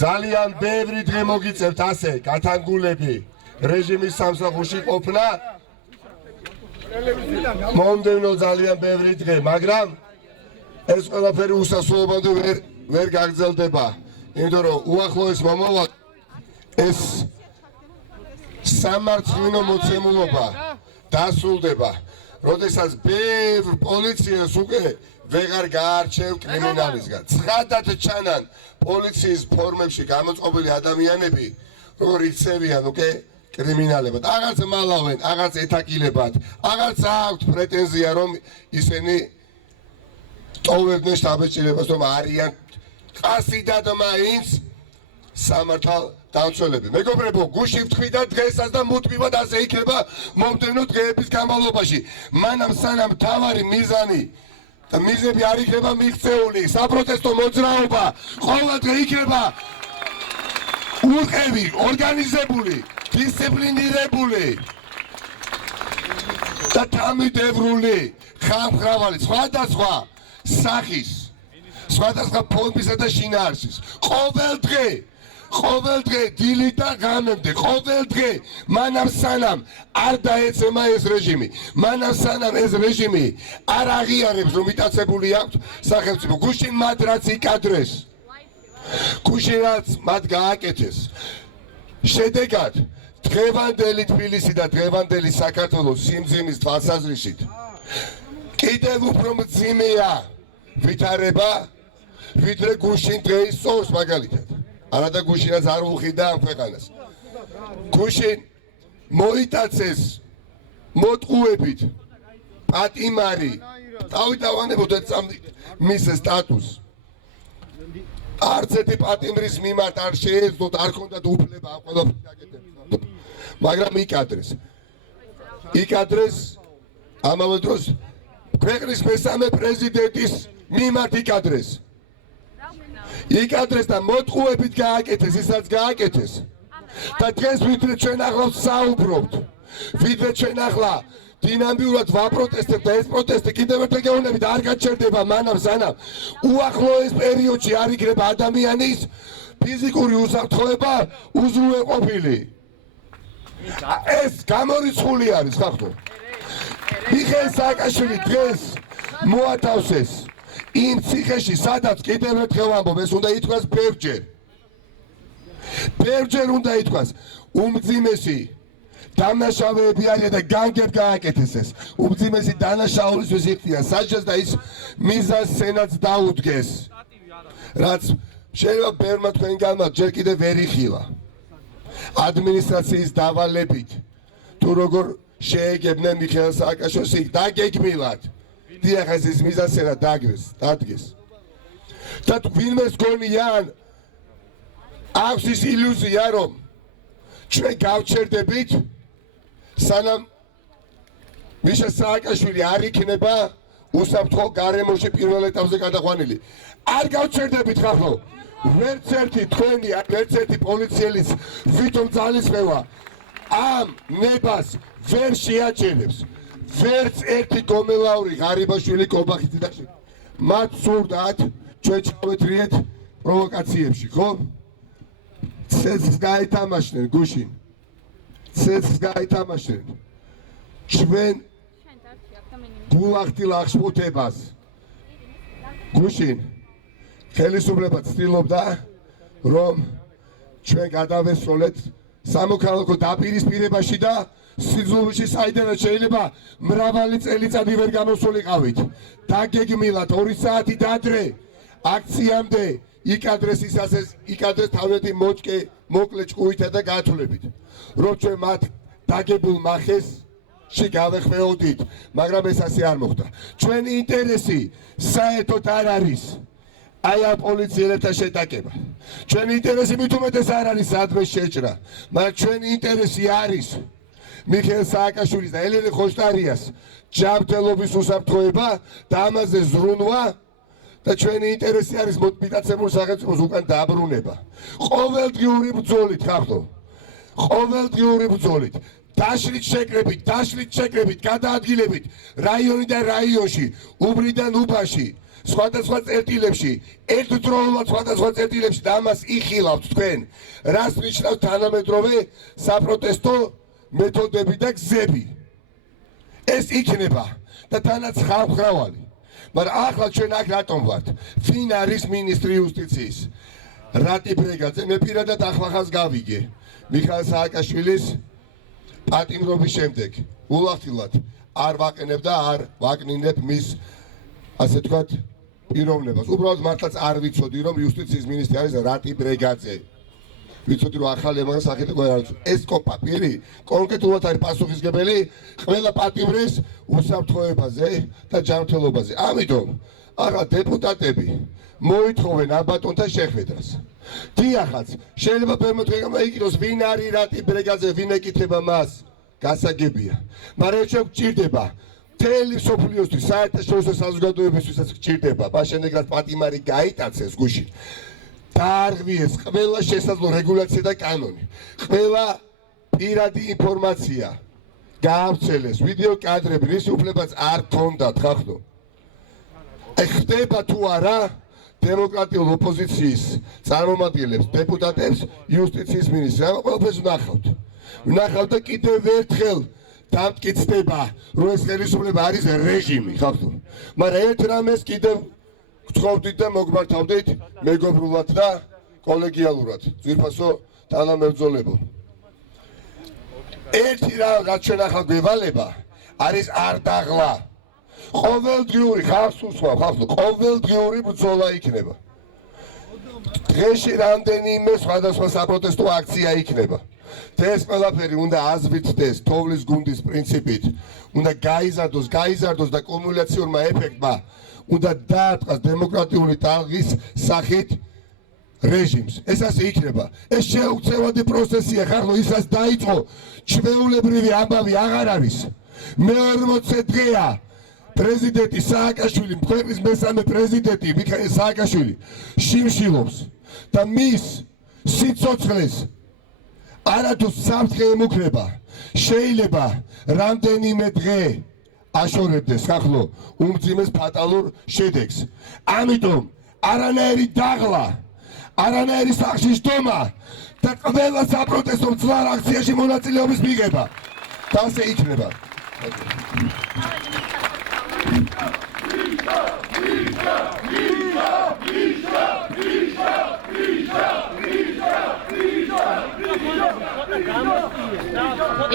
ძალიან ბევრი დღე მოგიწევთ ასე გათანგულები რეჟიმის სამსახურში ყოფნა მომდევნო ძალიან ბევრი დღე მაგრამ ეს ყველაფერი უსასრულობამდე ვერ გაგრძელდება იმიტომ რომ უახლოეს მომავალ ეს სამართლინო მოცემულობა დასრულდება როდესაც ბევრ პოლიციას უკვე ვეღარ გაარჩევ კრიმინალისგან ცხადად ჩანან პოლიციის ფორმებში გამოწყობილი ადამიანები როგორ იქცევიან უკვე კრიმინალებად აღარც მალავენ აღარც ეთაკილებად აღარც აქვთ პრეტენზია რომ ისინი ტოვებდნენ შთაბეჭდილებას რომ არიან ყასიდად მაინც სამართალ დამცველები მეგობრებო გუშინ ვთქვი და დღესაც და მუდმივად ასე იქნება მომდევნო დღეების განმავლობაში მანამ სანამ თავარი მიზანი და მიზნები არ იქნება მიღწეული საპროტესტო მოძრაობა ყოველდღე იქნება უხევი ორგანიზებული დისციპლინირებული და თამიდევრული ხალხმრავალი სხვადასხვა სახის სხვადასხვა ფორმისა და შინაარსის ყოველ დღე დილით და ღამემდე ყოველ დღე მანამ სანამ არ დაეცემა ეს რეჟიმი მანამ სანამ ეს რეჟიმი არ აღიარებს რომ მიტაცებული აქვს სახელმწიფო გუშინ მათ რაც იკადრეს გუშინ რაც მათ გააკეთეს შედეგად დღევანდელი თბილისი და დღევანდელი საქართველოს სიმძიმის თვალსაზრისით კიდევ უფრო მძიმეა ვითარება ვიდრე გუშინ დღეის სწორს მაგალითად არადა გუშინაც არ უხიდა ამ ქვეყანას გუშინ მოიტაცეს მოტყუებით პატიმარი დავიტავანებოდა მის სტატუსს არც ერთი პატიმრის მიმართ არ შეეძლოთ არ ქონდათ უფლება ამ ყველაფერს გაკეთებინა მაგრამ იკადრეს ამავე დროს ქვეყნის მესამე პრეზიდენტის მიმართ იკადრეს და მოტყუებით გააკეთეს ისაც გააკეთეს და დღეს ვიდრე ჩვენ ახლა საუბრობთ ვიდრე ჩვენ ახლა დინამიურად ვაპროტესტებთ და ეს პროტესტი კიდევ ერთხელ გეუბნებით არ გაჩერდება მანამ სანამ უახლოეს პერიოდში არ იქნება ადამიანის ფიზიკური უსაფრთხოება უზრუნველყოფილი ეს გამორიცხული არის ხახტო მიხეილ სააკაშვილი დღეს მოათავსეს იმ ციხეში სადაც კიდევ ერთხელ ვამბობ ეს უნდა ითქვას ბევრჯერ უნდა ითქვას უმძიმესი დამნაშავეები არიან და განგებ გააკეთეს ეს უმძიმესი დანაშაულისთვის იხდიან საჯას და ის მიზანს სენატს დაუდგეს რაც შეიძლება ბევრმა თქვენგანმა ჯერ კიდევ ვერ იხილა ადმინისტრაციის დავალებით თუ როგორ შეეგებნენ მიხეილ სააკაშვილს იქ დაგეგმილად დიახ ეს მიზანს სენატ დადგეს და ვინმეს გონიან აქვს ის ილუზია რომ ჩვენ გავჩერდებით სანამ მიშა სააკაშვილი არ იქნება უსაფრთხო გარემოში პირველ ეტაპზე გადაყვანილი არ გავჩერდებით ხახო ვერც ერთი თქვენი ვერც ერთი პოლიციელის ვითომ ძალისხმევა ამ ნებას ვერ შეაჩერებს ვერც ერთი გომელაური ღარიბაშვილი კობახიძე მათ სურდათ ჩვენ ჩავეთრიეთ პროვოკაციებში ხო ცეცხლს გაითამაშნენ გუშინ ცეცხლს გაითამაშნენ ჩვენ გულახდილ აღშფოთებას გუშინ ხელისუფლება ცდილობდა რომ ჩვენ გადავესროლეთ სამოქალაქო დაპირისპირებაში და სიძულვაში საიდანაც შეიძლება მრავალი წელიწადი ვერ გამოსულიყავით დაგეგმილად 2 საათი ადრე აქციამდე იკადრეს თავეთი მოკლე ჭკუითა და გათვლებით რომ ჩვენ მათ დაგებულ მახესში გავეხვეოდით მაგრამ ეს ასე არ მოხდა ჩვენი ინტერესი საერთოდ არ არის აი ამ პოლიციელებთან შეტაკება ჩვენი ინტერესი მით უმეტეს არ არის სადმე შეჭრა მაგრამ ჩვენი ინტერესი არის მიხეილ სააკაშვილის და ელენე ხოშტარიას ჯანმრთელობის უსაფრთხოება და ამაზე ზრუნვა და ჩვენი ინტერესი არის მიტაცებულ სახელმწიფოს უკან დაბრუნება ყოველდღიური ბრძოლით ხახტო ყოველდღიური ბრძოლით დაშლით შეკრებით გადაადგილებით რაიონიდან რაიონში უბნიდან უბანში სხვადასხვა წერტილებში, ერთდროულად სხვადასხვა წერტილებში და ამას იხილავთ თქვენ. რას ნიშნავს თანამედროვე საპროტესტო მეთოდები და გზები? ეს იქნება და თანაც ხალხმრავალი. მაგრამ ახლა ჩვენ აქ რატომ ვართ? ვინ არის მინისტრი იუსტიციის? რატი ბრეგაძე? მე პირადად ახლახანს გავიგე მიხაილ სააკაშვილის პატიმრობის შემდეგ. ულახილად არ ვაყენებ და არ ვაკნინებ მის ასე თქვათ პიროვნებას. უბრალოდ მართლაც არ ვიცოდი რომ იუსტიციის მინისტრი არის რატი ბრეგაძე. ვიცოდი რომ ახალი ამას სახეთე ყველა არის. ეს კოპაპირი კონკრეტულად არის პასუხისგებელი ყველა პატიმრის უსაფრთხოებაზე და ჯანმრთელობაზე. ამიტომ ახლა დეპუტატები მოითხოვენ ამ ბატონთა შეხვედრას. დიახაც, შეიძლება ფერმოთ ვეკითხოს ვინ არის რატი ბრეგაძე, ვინ ეკითხება მას. გასაგებია. მაგრამ ჩვენ გვჭირდება მთელი სოფლიოსთვის, საერთაშორისო საზოგადოებისთვისაც გვჭირდება, მას შემდეგ რაც პატიმარი გაიტაცეს გუშინ. დაარღვიეს ყველა შესაძლო რეგულაცია და კანონი. ყველა პირადი ინფორმაცია გაავრცელეს, ვიდეო კადრები, რის უფლებაც არ ქონდათ ხახნო. ხდება თუ არა დემოკრატიულ ოპოზიციის წარმომადგენლებს, დეპუტატებს, იუსტიციის მინისტრს. ამ ყველაფერს ვნახავთ. ვნახავთ და კიდევ ერთხელ დამტკიცდება, რომ ეს ხელისუფლება არის რეჟიმი, ხახნო. მაგრამ ერთ რამეს კიდევ გთხოვდით და მოგმართავდით მეგობრულად და კოლეგიალურად, ძვირფასო თანამებრძოლებო. ერთი რაც ჩვენ ახლა გვევალება, არის არდაღლა. ყოველდღიური ხალხს უსვამთ, ხალხო, ყოველდღიური ბრძოლა იქნება. დღეში რამდენიმე სხვადასხვა საპროტესტო აქცია იქნება. ეს ყველაფერი უნდა აზრითდეს თოვლის გუნდის პრინციპით, უნდა გაიზარდოს და კუმულაციურმა ეფექტმა უნდა დაარტყას დემოკრატიული ტალღის სახით რეჟიმს. ეს ასე იქნება. ეს შეუცვლელი პროცესია, ხარლო, ისაც დაიწყო ჩვეულებრივი ამბავი აღარ არის. მე 40 დღეა პრეზიდენტი სააკაშვილი, ქვეყნის მესამე პრეზიდენტი მიხაილ სააკაშვილი შიმშილობს და მის სიცოცხლეს არათუ საფრთხე ემუქრება. შეიძლება რამდენიმე დღე აშორებდეს ხახლო უმძიმეს ფატალურ შედეგს. ამიტომ არანაირი დაღლა, არანაირი სახში შტომა და ყველა საპროტესტო მძლავრ აქციაში მონაწილეობის მიღება. და ასე იქნება.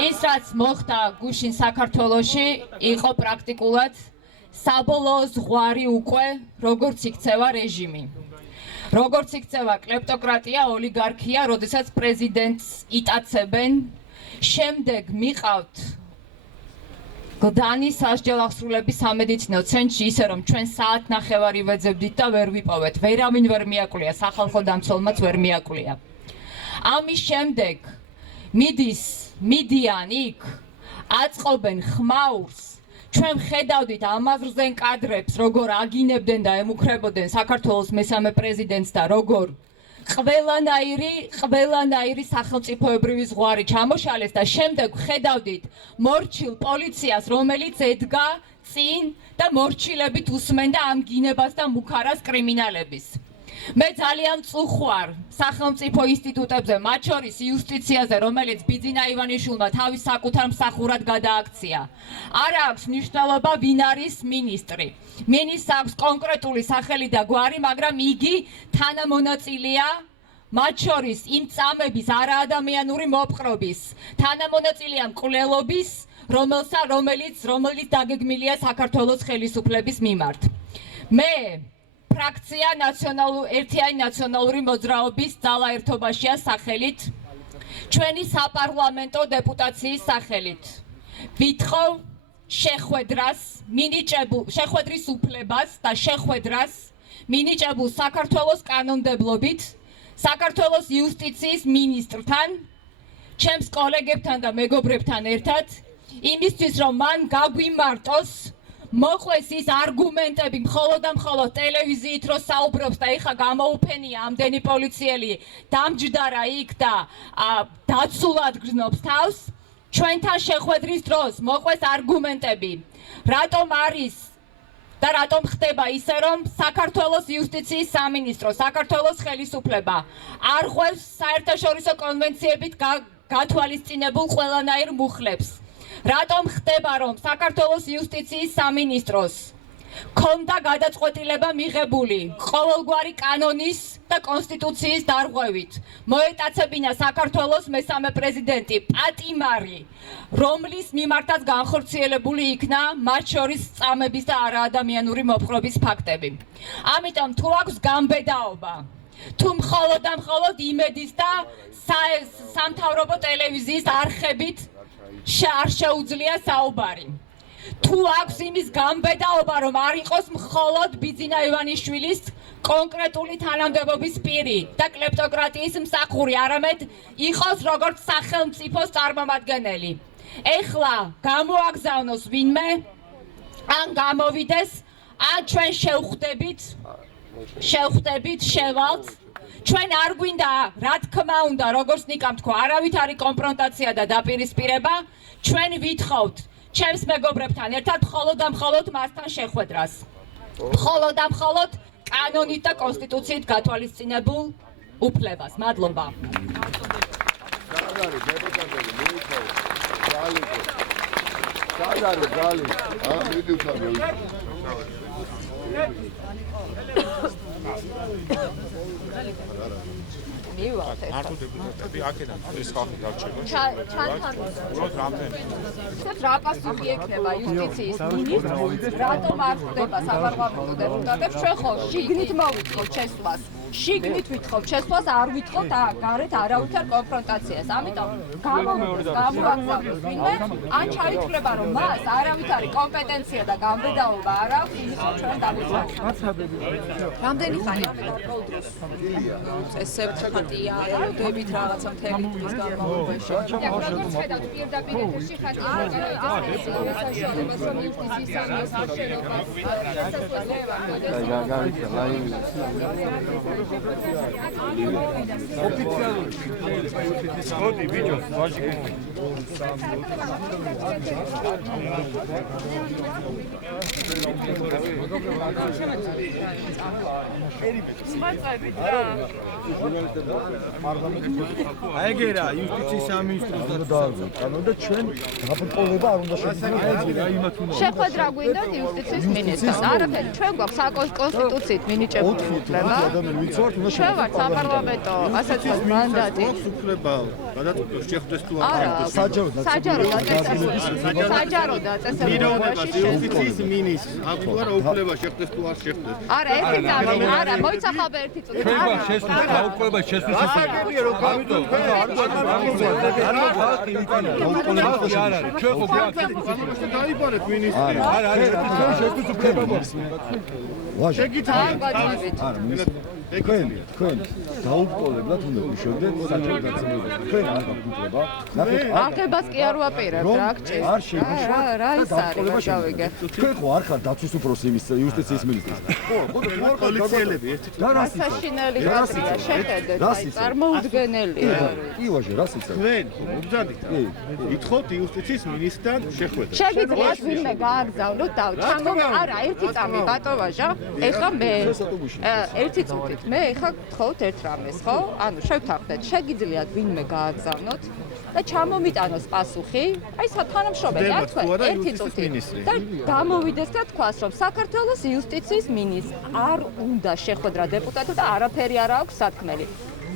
ის რაც მოხდა გუშინ საქართველოში იყო პრაქტიკულად საბოლოო ზღვარი უკვე როგორც იქცევა რეჟიმი. როგორც იქცევა კლეპტოკრატია, ოლიგარქია, როდესაც პრეზიდენტს იტაცებენ, შემდეგ მიყავთ გდანი სასჯელ აღსრულების სამედიცინო ცენტრში, ისე რომ ჩვენ საათნახევარი ვეძებდით და ვერ ვიპოვეთ. ვერავინ ვერ მიაკვლია, სახალხო დამცველმაც ვერ მიაკვლია. ამის შემდეგ მიდიან იქ, აწყობენ ხმაურს. ჩვენ ხედავდით ამაზრზენ კადრებს, როგორ აგინებდნენ და ემუქრებოდნენ საქართველოს მესამე პრეზიდენტს და როგორ ყველანაირი სახელმწიფოებრივი ზღვარი ჩამოშალეს და შემდეგ ხედავდით მორჩილ პოლიციას, რომელიც ედგა წინ და მორჩილებით უსმენდა ამ გინებას და მუქარას კრიმინალების. მე ძალიან წუხვარ სახელმწიფო ინსტიტუტებზე, მათ შორის იუსტიციაზე, რომელიც ბიძინა ივანიშვილმა თავის საკუთარ მსახურად გადააქცია. არ აქვს მნიშვნელობა ვინ არის მინისტრი. მინისტრს აქვს კონკრეტული სახელი და გვარი, მაგრამ იგი თანამონაწილეა მათ შორის იმ წამების არაადამიანური მოპყრობის, თანამონაწილეა მკვლელობის, რომელიც დაგეგმილია საქართველოს ხელისუფლების მიმართ. მე ფრაქცია ერთიანი ნაციონალური მოძრაობის ძალა ერთობაშია სახელით, ჩვენი საპარლამენტო დეპუტაციის სახელით. ვითხოვ შეხვედრის უფლებას და შეხვედრას მინიჭებულ საქართველოს კანონმდებლობით, საქართველოს იუსტიციის მინისტრთან, ჩემს კოლეგებთან და მეგობრებთან ერთად, იმისთვის რომ მან გაგვიმარტოს, მოყვეს ის არგუმენტები მხოლოდ და მხოლოდ ტელევიზიით რო საუბრობს და ეხა გამოუფენია ამდენი პოლიციელი დამჯდარა იქ და დაცულად გრძნობს თავს, ჩვენთან შეხვედრის დროს მოყვეს არგუმენტები, რატომ არის და რატომ ხდება ისე, რომ საქართველოს იუსტიციის სამინისტრო, საქართველოს ხელისუფლება არ ღვევს საერთაშორისო კონვენციებით გათვალისწინებულ ყველანაირ მუხლებს? რატომ ხდება, რომ საქართველოს იუსტიციის სამინისტროს ქონდა გადაწყვეტილება მიღებული ყოველგვარი კანონის და კონსტიტუციის დარღვევით მოეტაცებინა საქართველოს მესამე პრეზიდენტი პატიმარი, რომლის მიმართაც განხორციელებული იქნა მათ შორის წამების და არაადამიანური მოპყრობის ფაქტები. ამიტომ თუ აქვს გამბედაობა, თუ მხოლოდ და მხოლოდ იმედის და სამთავრობო ტელევიზიის არხებით არ შეუძლია საუბარი. თუ აქვს იმის გამბედაობა, რომ არ იყოს მხოლოდ ბიძინა ივანიშვილის კონკრეტული თანამდებობის პირი და კლეპტოკრატიის მსახური, არამედ იყოს როგორც სახელმწიფოს წარმომადგენელი. ეხლა გამოაგზავნოს ვინმე, ან გამოვიდეს, ან ჩვენ შევხვდებით, შევალთ. ჩვენ არ გვინდა, რა თქმა უნდა, როგორც ნიკამ თქვა, არავითარი კონფრონტაცია და დაპირისპირება, ჩვენ ვითხოვთ ჩემს მეგობრებთან ერთად მხოლოდ და მხოლოდ მასთან შეხვედრას. მხოლოდ და მხოლოდ კანონით და კონსტიტუციით გათვალისწინებულ უფლებას. მადლობა. დეპუტატები აქედან ეს ხალხი დარჩება. რა პასუხი ექნება იუსტიციის მინისტრს, რატომ არ ხდება საპარლამენტო დეპუტატებს? ჩვენ ხო შიგნით მოვიტყოთ შესვლას. შიგნით ვითხოვთ შესვლას, არ ვითხოვთ გარეთ არავითარ კონფრონტაციას. ამიტომ გამოაგზავნოს ვინმე, ან ჩაითვლება, რომ მას არავითარი კომპეტენცია და გამბედაობა არ აქვს იმის, რომ ჩვენ დავიცვათ. რამდენი ხანია პროდუს? წესებთ ხატია, დებით რაღაცა მთელი დღის განმავლობაში. როგორც ხედავთ, პირდაპირ ეთერში ხატია საშუალებას, რომ იუსტიციის სამინისტროს შენობას მოდი ბიჭო, ვაჟი. აიგერა იუსტიციის სამინისტროს და და ჩვენ გაბრკოლება არ უნდა შეგვიძლია შეხვედრა გვინდათ იუსტიციის მინისტრს. არაფერი, ჩვენ გვაქვს საკონსტიტუციით მინიჭებული უფლება. ჩვენ ვართ საპარლამენტო, ასეთ მანდატი. უფლება გადაწყვეტოს შეხვდეს თუ არა, საჯარო დაწესებულებაში იუსტიციის მინისტრს აქვს არა უფლება შეხვდეს თუ არ შეხვდეს. არა, ერთი წამი, არა, მოიცახავ ერთი წუთი. ჩვენ შესვლა დაუკვება შესვლა აგებია რომ გავიტო დაიბარეთ მინისტრი არა ჩვენ შესვლა უფლება გვაქვს თქვენ დაუკვირდეთ უნდა ვიშოვდეთ საჯარო დაწესებულებას. თქვენ არ გაგუკლება. აღებას კი არ ვაპირებთ რა გჭირს. არ შეგვიშვა რა ის არის გავიგე. თქვენ ხო არ ხართ დაცვის უფროსების იუსტიციის მინისტრი. ხო, პოლიციელები ერთი და რა საშინელი კაცია, შეხედეთ, აი წარმოუდგენელია. კი ვაჟე, რა სიცა. თქვენ მოგზადით. ითხოვთ იუსტიციის მინისტრთან შეხვედრა. შეგიძლიათ ვინმე გააგზავნოთ და არა, ერთი წამი ბატონვაჟა, ეხლა მე ერთი წუთით მე ეხლა გთხოვთ ერთ რამეს, ხო? ანუ შევთანხმდეთ, შეგიძლიათ ვინმე გააგზავნოთ და ჩამომიტანოს პასუხი, აი თანამშრომელი არ თქვენ ერთი წუთი და გამოვიდეს და თქვას, რომ საქართველოს იუსტიციის მინისტრს არ უნდა შეხვედრა დეპუტატთა და არაფერი არ აქვს სათქმელი.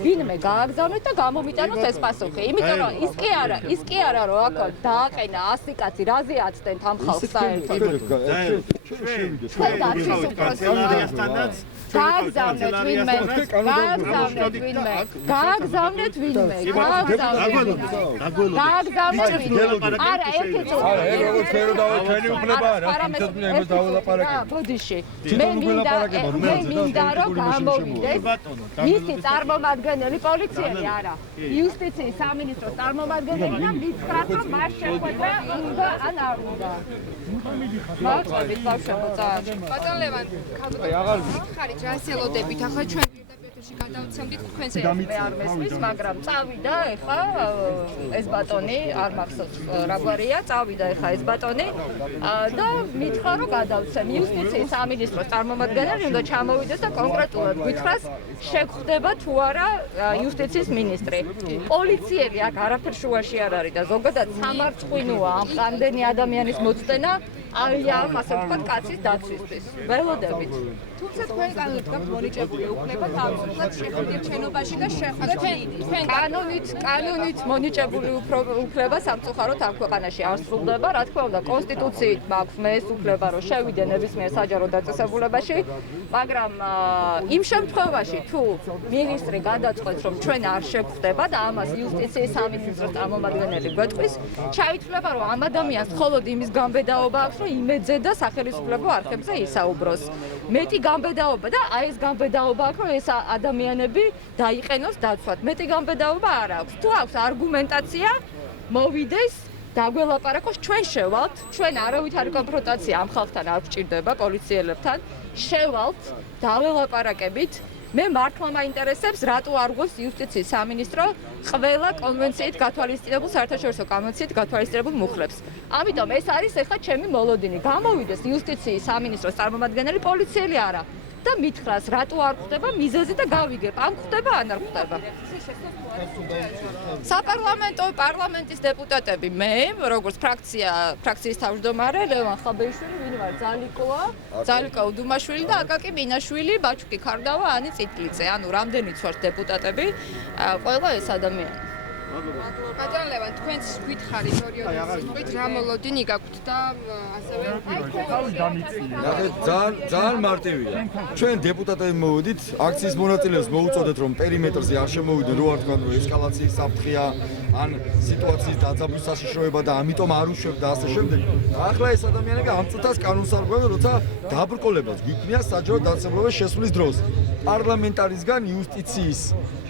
ვინმე გააგზავნოთ და გამომიტანოს ეს პასუხი. იმიტომ რომ ის კი არა რომ აქ დააყენა 100 კაცი, რაზე აცდენთ ამ ხალხს საერთოდ. გააგზავნეთ ვინმე. არა, ერთი წუთი. ბოდიში. მე მინდა რომ გამოვიდეს მისი წარმომადგენელი პოლიციელი არა. იუსტიციის სამინისტროს წარმომადგენელი და მითხრათ რომ მას შეხვედრა უნდა ან არ უნდა. ბატონ ლევან, ხარით რა ელოდებით ახლა ჩვენ პირდაპირ ზაფხულში გადავცემდით თქვენს მე არ მესმის, მაგრამ წავიდა ეხა ეს ბატონი, არ მახსოვს რა გვარია, წავიდა ეხა ეს ბატონი და მითხრა რომ გადავცემ. იუსტიციის სამინისტროს წარმომადგენელი უნდა ჩამოვიდეს და კონკრეტულად გითხრას შეგხვდება თუ არა იუსტიციის მინისტრი. პოლიციელი აქ არაფერ შუაში არ არის და ზოგადად სამარცხვინოა ამ რამდენი ადამიანის მოწმენა არია ასე ვთქვათ კაცის დაცვისთვის. ველოდებით. თუმცა თქვენ კანონით გაქვთ მონიჭებული უფლება თავისუფლად შეხვდეთ შენობაში და შეხვდეთ კანონით მონიჭებული უფლება სამწუხაროდ ამ ქვეყანაში არ სრულდება. რა თქმა უნდა, კონსტიტუციით მაქვს მე ეს უფლება, რომ შევიდე ნებისმიერ საჯარო დაწესებულებაში, მაგრამ იმ შემთხვევაში, თუ მინისტრი გადაწყვეტს, რომ ჩვენ არ შევხვდება და ამას იუსტიციის სამინისტროს წარმომადგენელი გვეტყვის, ჩაითვლება, რომ ამ ადამიანს მხოლოდ იმის გამბედაობა აქვს, რომ იმედზე და სახელმწიფო არხებზე ისაუბროს. მეტი გამბედაობა და აი ეს გამბედაობა აქვს, რომ ეს ადამიანები დაიყენოს დაცვად. მეტი გამბედაობა არ აქვს. თუ აქვს არგუმენტაცია, მოვიდეს, დაგველაპარაკოს, ჩვენ შევალთ, ჩვენ არავითარი კონფრონტაცია ამ ხალხთან არ გვჭირდება პოლიციელებთან, შევალთ, დაველაპარაკებით. მე მართლა მაინტერესებს, რატო არ გვაქვს იუსტიციის სამინისტრო ყველა კონვენციით გათვალისწინებულ საერთაშორისო კონვენციით გათვალისწინებულ მუხლებს. ამიტომ ეს არის ახლა ჩემი მოლოდინი. გამოვიდეს იუსტიციის სამინისტროს წარმომადგენელი პოლიციელი არა და მითხრას, რატო არ ხდება მიზეზი და გავიგებ, ან ხდება ან არ ხდება. პარლამენტის დეპუტატები, მე, როგორც ფრაქციის თავმჯდომარე, ლევან ხაბეიშვილი, ვინ ვარ, ძალიკო უდუმაშვილი და აკაკი მინაშვილი, ბაჩუკი ქარდავა, ანი წიტკლიძე. ანუ რამდენიც ვართ დეპუტატები, ყველა ეს ადამიანი. ბატონ ლევან, თქვენს გითხარით ორიოდე სიტყვით რა მოლოდინი გაქვთ და ასევე ძალიან მარტივია. ჩვენ დეპუტატები მოვიდით, აქციის მონაწილეებს მოუწოდეთ, რომ პერიმეტრზე არ შემოვიდნენ, რო არ თქვა, რომ ესკალაციის საფრთხეა, ან სიტუაციის დაძაბვის საშიშროება და ამიტომ არ უშვებთ და ასე შემდეგ. ახლა ეს ადამიანები ამ წუთას კანონს არ გვევენ, როცა დაბრკოლებას გვიქმნიან საჯარო დაწესებულების შესვლის დროს. პარლამენტარისგან იუსტიციის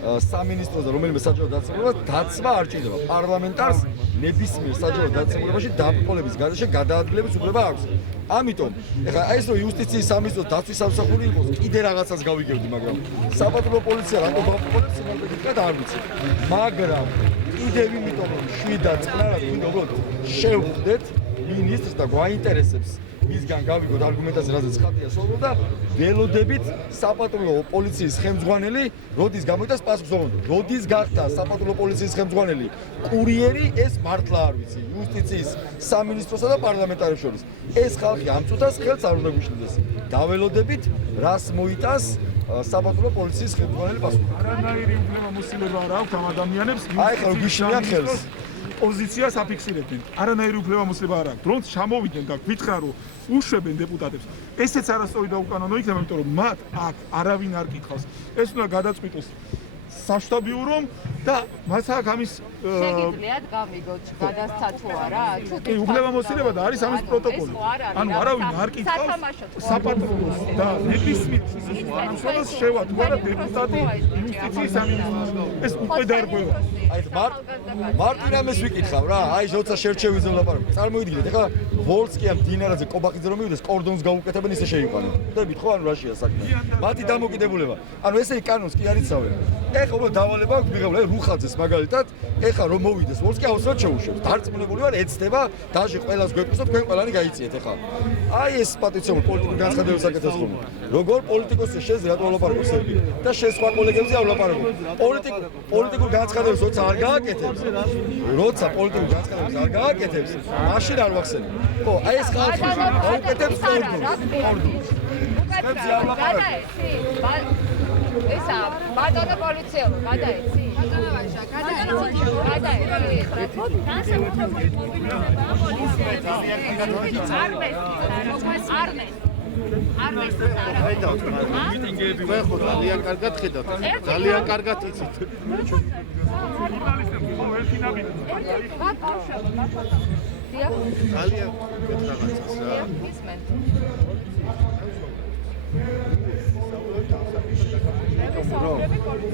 სამინისტროს და რომელიმე საჯარო დაწესებულებას დაცვა არ ჭირდება. პარლამენტარს ნებისმიერ საჯარო დაწესებულებაში დაბრკოლების გარეშე გადაადგილების უფლება აქვს. ამიტომ, ეხლა ეს რომ იუსტიციის სამინისტროს დაცვის სამსახური იყოს, კიდე რაღაცას გავიგებდი, მაგრამ საპატრულო პოლიცია რატო დაბრკოლებს, მოგეკითხეთ არ ვიცი. მაგრამ კიდევ იმიტომ რომ შვიდად წყნარად გვინდა უბრალოდ შევხვდეთ მინისტრს და გვაინტერესებს მისგან გავიგოთ არგუმენტაცია, რაზეც ხატია სოლო და ველოდებით საპატრულო პოლიციის ხელმძღვანელი როდის გამოიწვევს პასუხისმგებლობა. როდის გახდა საპატრულო პოლიციის ხელმძღვანელი კურიერი, ეს მართლა არ ვიცი. იუსტიციის სამინისტროსა და პარლამენტარებს შორის. ეს ხალხი ამ წუთას ხელს არ უნდა გვიშლიდეს. დაველოდებით, რას მოიტანს საპატრულო პოლიციის ხელმძღვანელი პასუხი. არანაირი უფლებამოსილება არ აქვს ამ ადამიანებს. აი ხა გვიშლიან ხელს. პოზიციას აფიქსირებდნენ. არანაირი უფლებამოსილება არ აქვს. დროც ჩამოვიდნენ და გვითხრა რომ უშვებენ დეპუტატებს. ესეც არასწორი და უკანონო იქნება, იმიტომ რომ მათ აქ არავინ არ კითხავს. ეს უნდა გადაწყვიტოს საშტაბიურომ და მას აქ ამის შეგიძლიათ გამიგოთ გადასცა თუ არა? კი, უფლებამოსილება და არის ამის პროტოკოლი. ანუ არავინ არ კითხავს საპატრულოს და ნებისმიერ სიტუაციას შევა თუ არა დეპუტატი იუსტიციის სამინისტროს. ეს უკვე დაერღვევა. აი მარტინ ამას ვიკითხავ რა, აი როცა შერჩევიძე ვლაპარაკობ. წარმოიდგინეთ, ეხლა ვოლსკიამ დინარაძე კობახიძე რომ მივიდეს, კორდონს გაუკეთებენ ისე შეიყვანენ. ხვდებით ხო, ანუ რაშია საქმე? მათი დამოკიდებულება. ანუ ესე კანონს კი არ იცავენ. ეხლა უბრალოდ დავალება აქვს მიღებული, რუხაძეს მაგალითად, ეხლა რომ მოვიდეს ვოლსკი აუცილებლად შეუშვებს. დარწმუნებული ვარ, ეცდება, დაჟე ყველას გვეკითხოს და თქვენ ყველანი გაიციეთ ეხლა. აი ეს პატიციონი პოლიტიკური განცხადებების საკითხს ხომ. როგორ პოლიტიკოსი შეიძლება რატო ვლაპარაკობს სერგი და შენ სხვა კოლეგებზე არ ვლაპარაკობ. პოლიტიკურ განცხადებებს როცა არ გააკეთებს, მაშინ არ ვახსენებ. ხო, აი ეს ხალხი გაუკეთებს კორდონს. ესა ბატონო პოლიციელო, გადაეცი? ბატონო ვაჟა, გადაეცი. განსაკუთრებული მობილიზება პოლიციელების არმეს მიტინგები ხო ძალიან კარგად ხედავთ. ძალიან კარგად იცით. ძალიან კეთრაღაცას რა.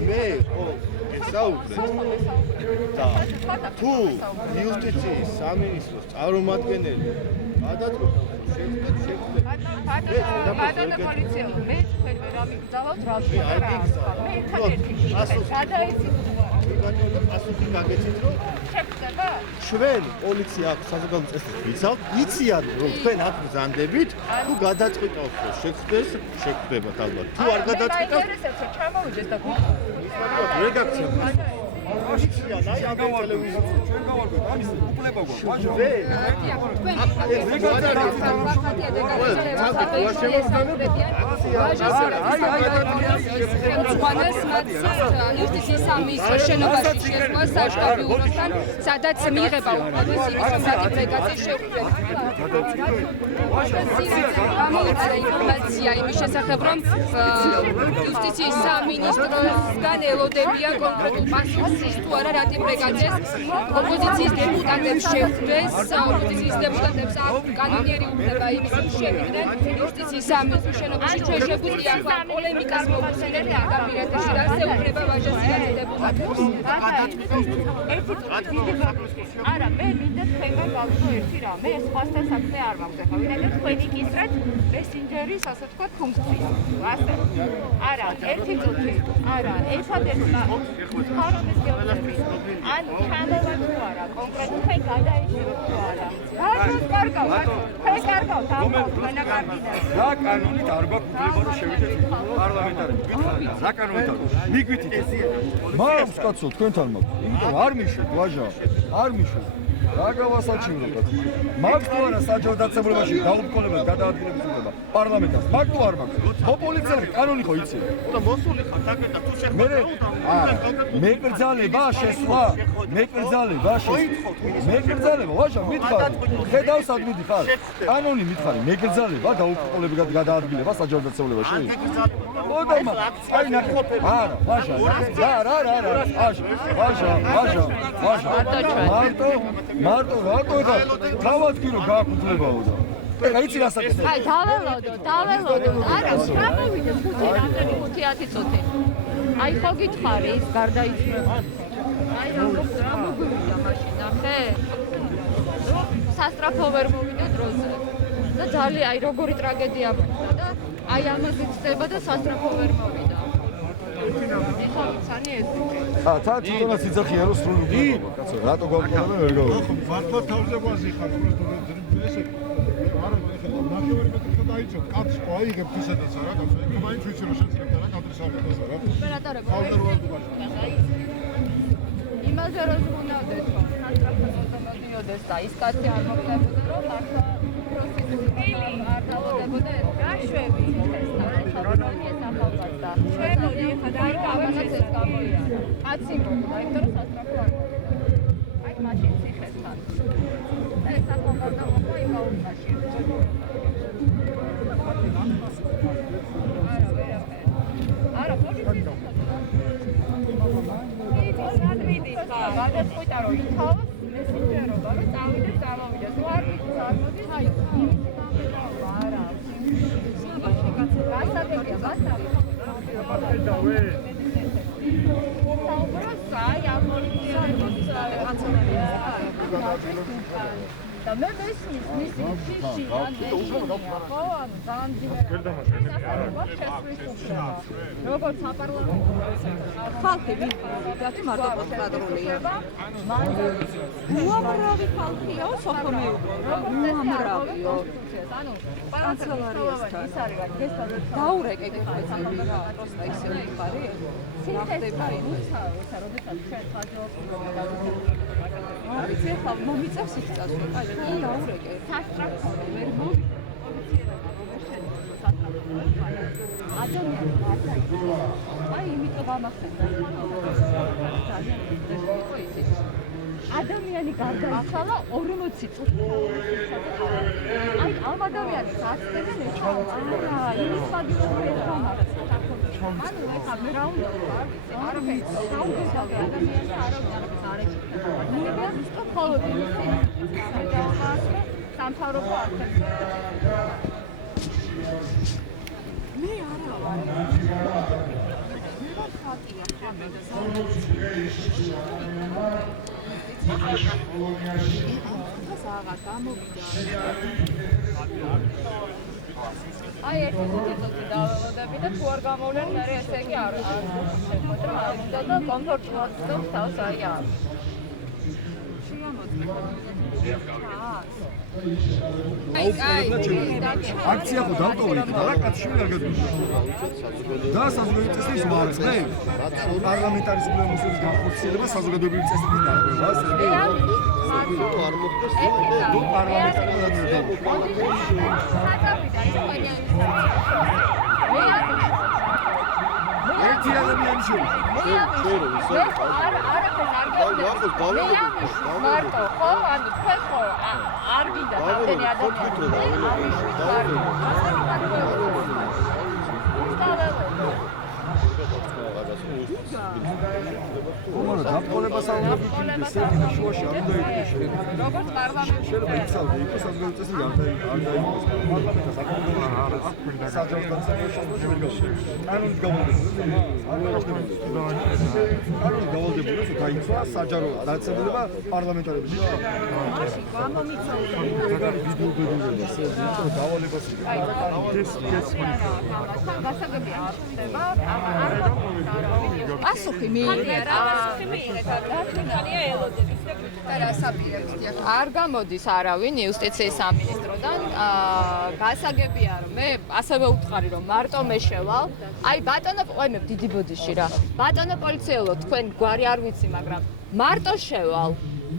მე ესაუბრეთ და თუ იუსტიციის სამინისტროს წარმომადგენელი გადაწყვეტს შეხვდეთ ბატონო პოლიციო, მე თქვენ ვერ ამიგზავნოთ რა ვქნა რა. მე ერთადერთი გადაიცით. ასეთი გაგეცით რომ შეხვდება? ჩვენ პოლიცია აქვს საზოგადო წესრიგს ვიცავთ, იციან რომ თქვენ აქ ბრძანდებით, თუ გადაწყვიტავთ რომ შეხვდებათ ალბათ. თუ არ გადაწყვიტავთ, ინტერესებს რომ ჩამოვიდეს და ვერ გაქცევთ. პოლიცია და ამ ტელევიზორს ჩვენ გავარკვევთ ამის უფლება გვაქვს ვაჟო იუსტიციის სამინისტროს შენობაში შეხვდა საშტო ბიუროსთან, სადაც მიიღება უყურეს ინფორმაციის ბრიგადის შეხვედრა. გამოიცა ინფორმაცია იმის შესახებ, რომ იუსტიციის სამინისტროსგან ელოდებიან კონკრეტულ პასუხს თუ არა რატი ბრიგადეს ოპოზიციის დეპუტატებს შეხვდეს, ოპოზიციის დეპუტატებს აქვს კანონიერი უფლება იმის შევიდნენ იუსტიციის სამინისტროს შენობაში. ჩვენ შეგვიძლია ახლა პოლემიკას მოვხსენოთ კაბინეტში და ასე უფლება ვაჟასიანის დეპუტატებს. არა, მე მინდა თქვენგან გავხო ერთი რამე, სხვასთან საქმე არ მაქვს ახლა. ვინაიდან თქვენი გისწრეთ მესენჯერის ასე თქვა ფუნქცია. ასე. არა, ერთი წუთი. არა, ერთადერთი ხარობის გეუბნები. ან ჩამოვა თუ არა, კონკრეტულად თქვენ გადაიჭიროთ თუ არა. რატოს კარგავთ? თქვენ კარგავთ, თქვენ კარგით. რა კანონით არ გვაქვს უფლება რომ შევიდეთ პარლამენტარები? გითხარით, რა კანონით არ გვაქვს? მიგვითით. მაქვს კაცო, თქვენთან მაქვს. იმიტომ არ მიშვით, ვაჟა, არ მიშვით. რა გავასაჩივროთ? მაქვს თუ არა საჯავდაცებულებაში დაუბრკოლებლად გადაადგილების უფლება პარლამენტას? მაქვს თუ არ მაქვს? ხო პოლიციელი კანონი ხო იცი? და მოსული ხარ საკეთა თუ მე მეკრძალება შესვლა, მეკრძალება ვაჟა მითხარ, ხედავსად მიდიხარ, კანონი მითხარი, მეკრძალება დაუბრკოლებად გადაადგილება საჯავდაცებულებაში. აი ნახე, არა, ვაჟა, რა, ვაჟა, მარტო რატო და თავადკი რომ გააკუთვნებაო და აიცი რა საკეთე აი დაველოდო არა შევიდეთ 5-10 წუთი აი ხო გითხარი ის გარდაიცვალა აი რა მოგვივიდა მაშინ ნახე სასტრაფო ვერ მოვიდა დროზე და ძალიან აი როგორი ტრაგედია მოხდა და აი ამაზე ხდება და სასტრაფო ვერ მოვიდა ეხლა ვიცანი ეს თან თვითონაც იძახია რომ სრული გიყობა კაცო რატო გავყოლებ ვერ გავიგე მართლა თავზე ვაზი ხარ ესე არა ეხლა ნახევარი მეტრი დაიწოთ კაცს ხო აიღებ თვისადაც არა კაცო ეგ მაინც ვიცი რომ შეიძლება რა კადრის აღებას არა ოპერატორები იმაზე რომ ზღუნავდეს ხო სასტრაფო მოდიოდეს და ის კაცი არ მოხდებოდა რომ მართლა პროცედურა არ დაუდებოდა გაშვები ჩვენოდი ეხლა დაიკავეს ეს გამოიარა კაცი მოხდა იმიტომ რომ სასტრაფო არ აი მაშინ ციხესთან და ეს ახალგაზრდა მოხდა იმაურაში არა პოლიციის გადაწყვიტა რომ ითავს მესენჯერობა რომ წავიდეს წამოვიდეს თუ არ მიდის არ მოდის აი იმის გამომება არა საბაში კაცი გასაგებია გასავი საუბროსა აი ამ პოლიციას კანცელარია და მე მესმის მისი შიში ან ხო ანუ ძალიან ძლიერ როგორც საპარლამენტო ხალხი ვიდგათ მარტო პატრონია უამრავი ხალხიო სოფომეუბნო უამრავიო ანუ კანცელარიასთან ის არის რა გესტავთ დაურეკე გიხარით რა პროსტა ისე ვიხარი ნახდება როცა როდესაც ჩვენ საჯარო არის ახლა მომიწევს ის წასვლა აი დაურეკე სასტრაფო ვერ მოვიდა პოლიციელებმა რომ შეძლო სასტრაფო ადამიანი აი იმიტომ გამახსენდა ადამიანი გარდაიცვალა 40 წუთი აი ამ ადამიანის გასწრებენ ეს არა იმის მაგივრად ეს გამახსენდა ანუ ეხლა მე რა უნდა არ ვიცი საუბრობ ადამიანს არ არის ნებია ვისტო ხოლმე სამთავრობო არქივი მე არა ვარ მე ვარ ხატია ხამე და საღა გამოვიდა აი ერთი წუთი დაველოდები და თუ არ გამოვლენ მე ესე იგი არ შეხვედრა არ უნდა და კომფორტულად ვცდობს თავს აი არ აქცია ხო დავტოვე იქ და რა კაცი არ გადმოიჭრა და საზოგადოებრივი წესის მარცხნე პარლამენტარიზმის განხორციელება საზოგადოებრივი წესის დარღვევა არ მოხდეს თუ ერთი ადამიანი მარტო ხო ანუ თქვენ ხო არ გინდა რამდენი მომავალ დაპყრობას არ უნდა გიქნდეს საერთოდ შუაში არ უნდა იყოს როგორც პარლამენტში შეიძლება იცავდე იქ საზოგადოებრივი წესი არ დაიყოს საჯარო განსაკუთრებით კანონის გავალდებულება თუ დაიცვა საჯარო დაწესებულება პარლამენტარებში მაშინ გამომიწევს დავალებას გასაგებია ხდება პასუხი მიიღეთ არ გამოდის არავინ იუსტიციის სამინისტროდან გასაგებია რომ მე ასევე უთხარი რომ მარტო მე შევალ აი ბატონო ყოიმებ დიდი ბოდიში რა ბატონო პოლიციელო თქვენ გვარი არ ვიცი მაგრამ მარტო შევალ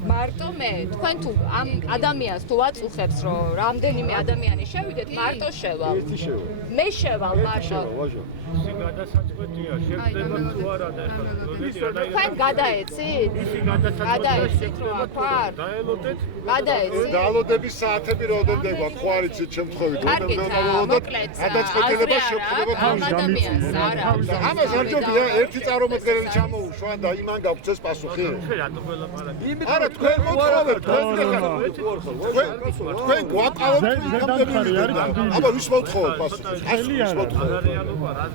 მარტო მე თქვენ თუ ამ ადამიანს თუ აწუხებს რომ რამდენიმე ადამიანი შევიდეთ მარტო შევალ მე შევალ მარტო გადასაწყვეტია შეგდება თუ არა და ეხლა თქვენ გადაეცით? გადაეცით რომ აქ დაელოდეთ გადაეცით? დაალოდების საათები როდემდე გვაქვს ხო არ იცით შემთხვევით როდემდე მოკლედ გადაწყვეტილება შეხვდება ადამიანს არა ამას არ ჯობია ერთი წარმომადგენელი ჩამოუშვა და იმან გაგვწეს პასუხი რატო ყველა პარადი არა თქვენ მოწოვეთ თქვენ გვაყავთ იმამდე აბა ვის მოთხოვთ პასუხი ვის მოთხოვთ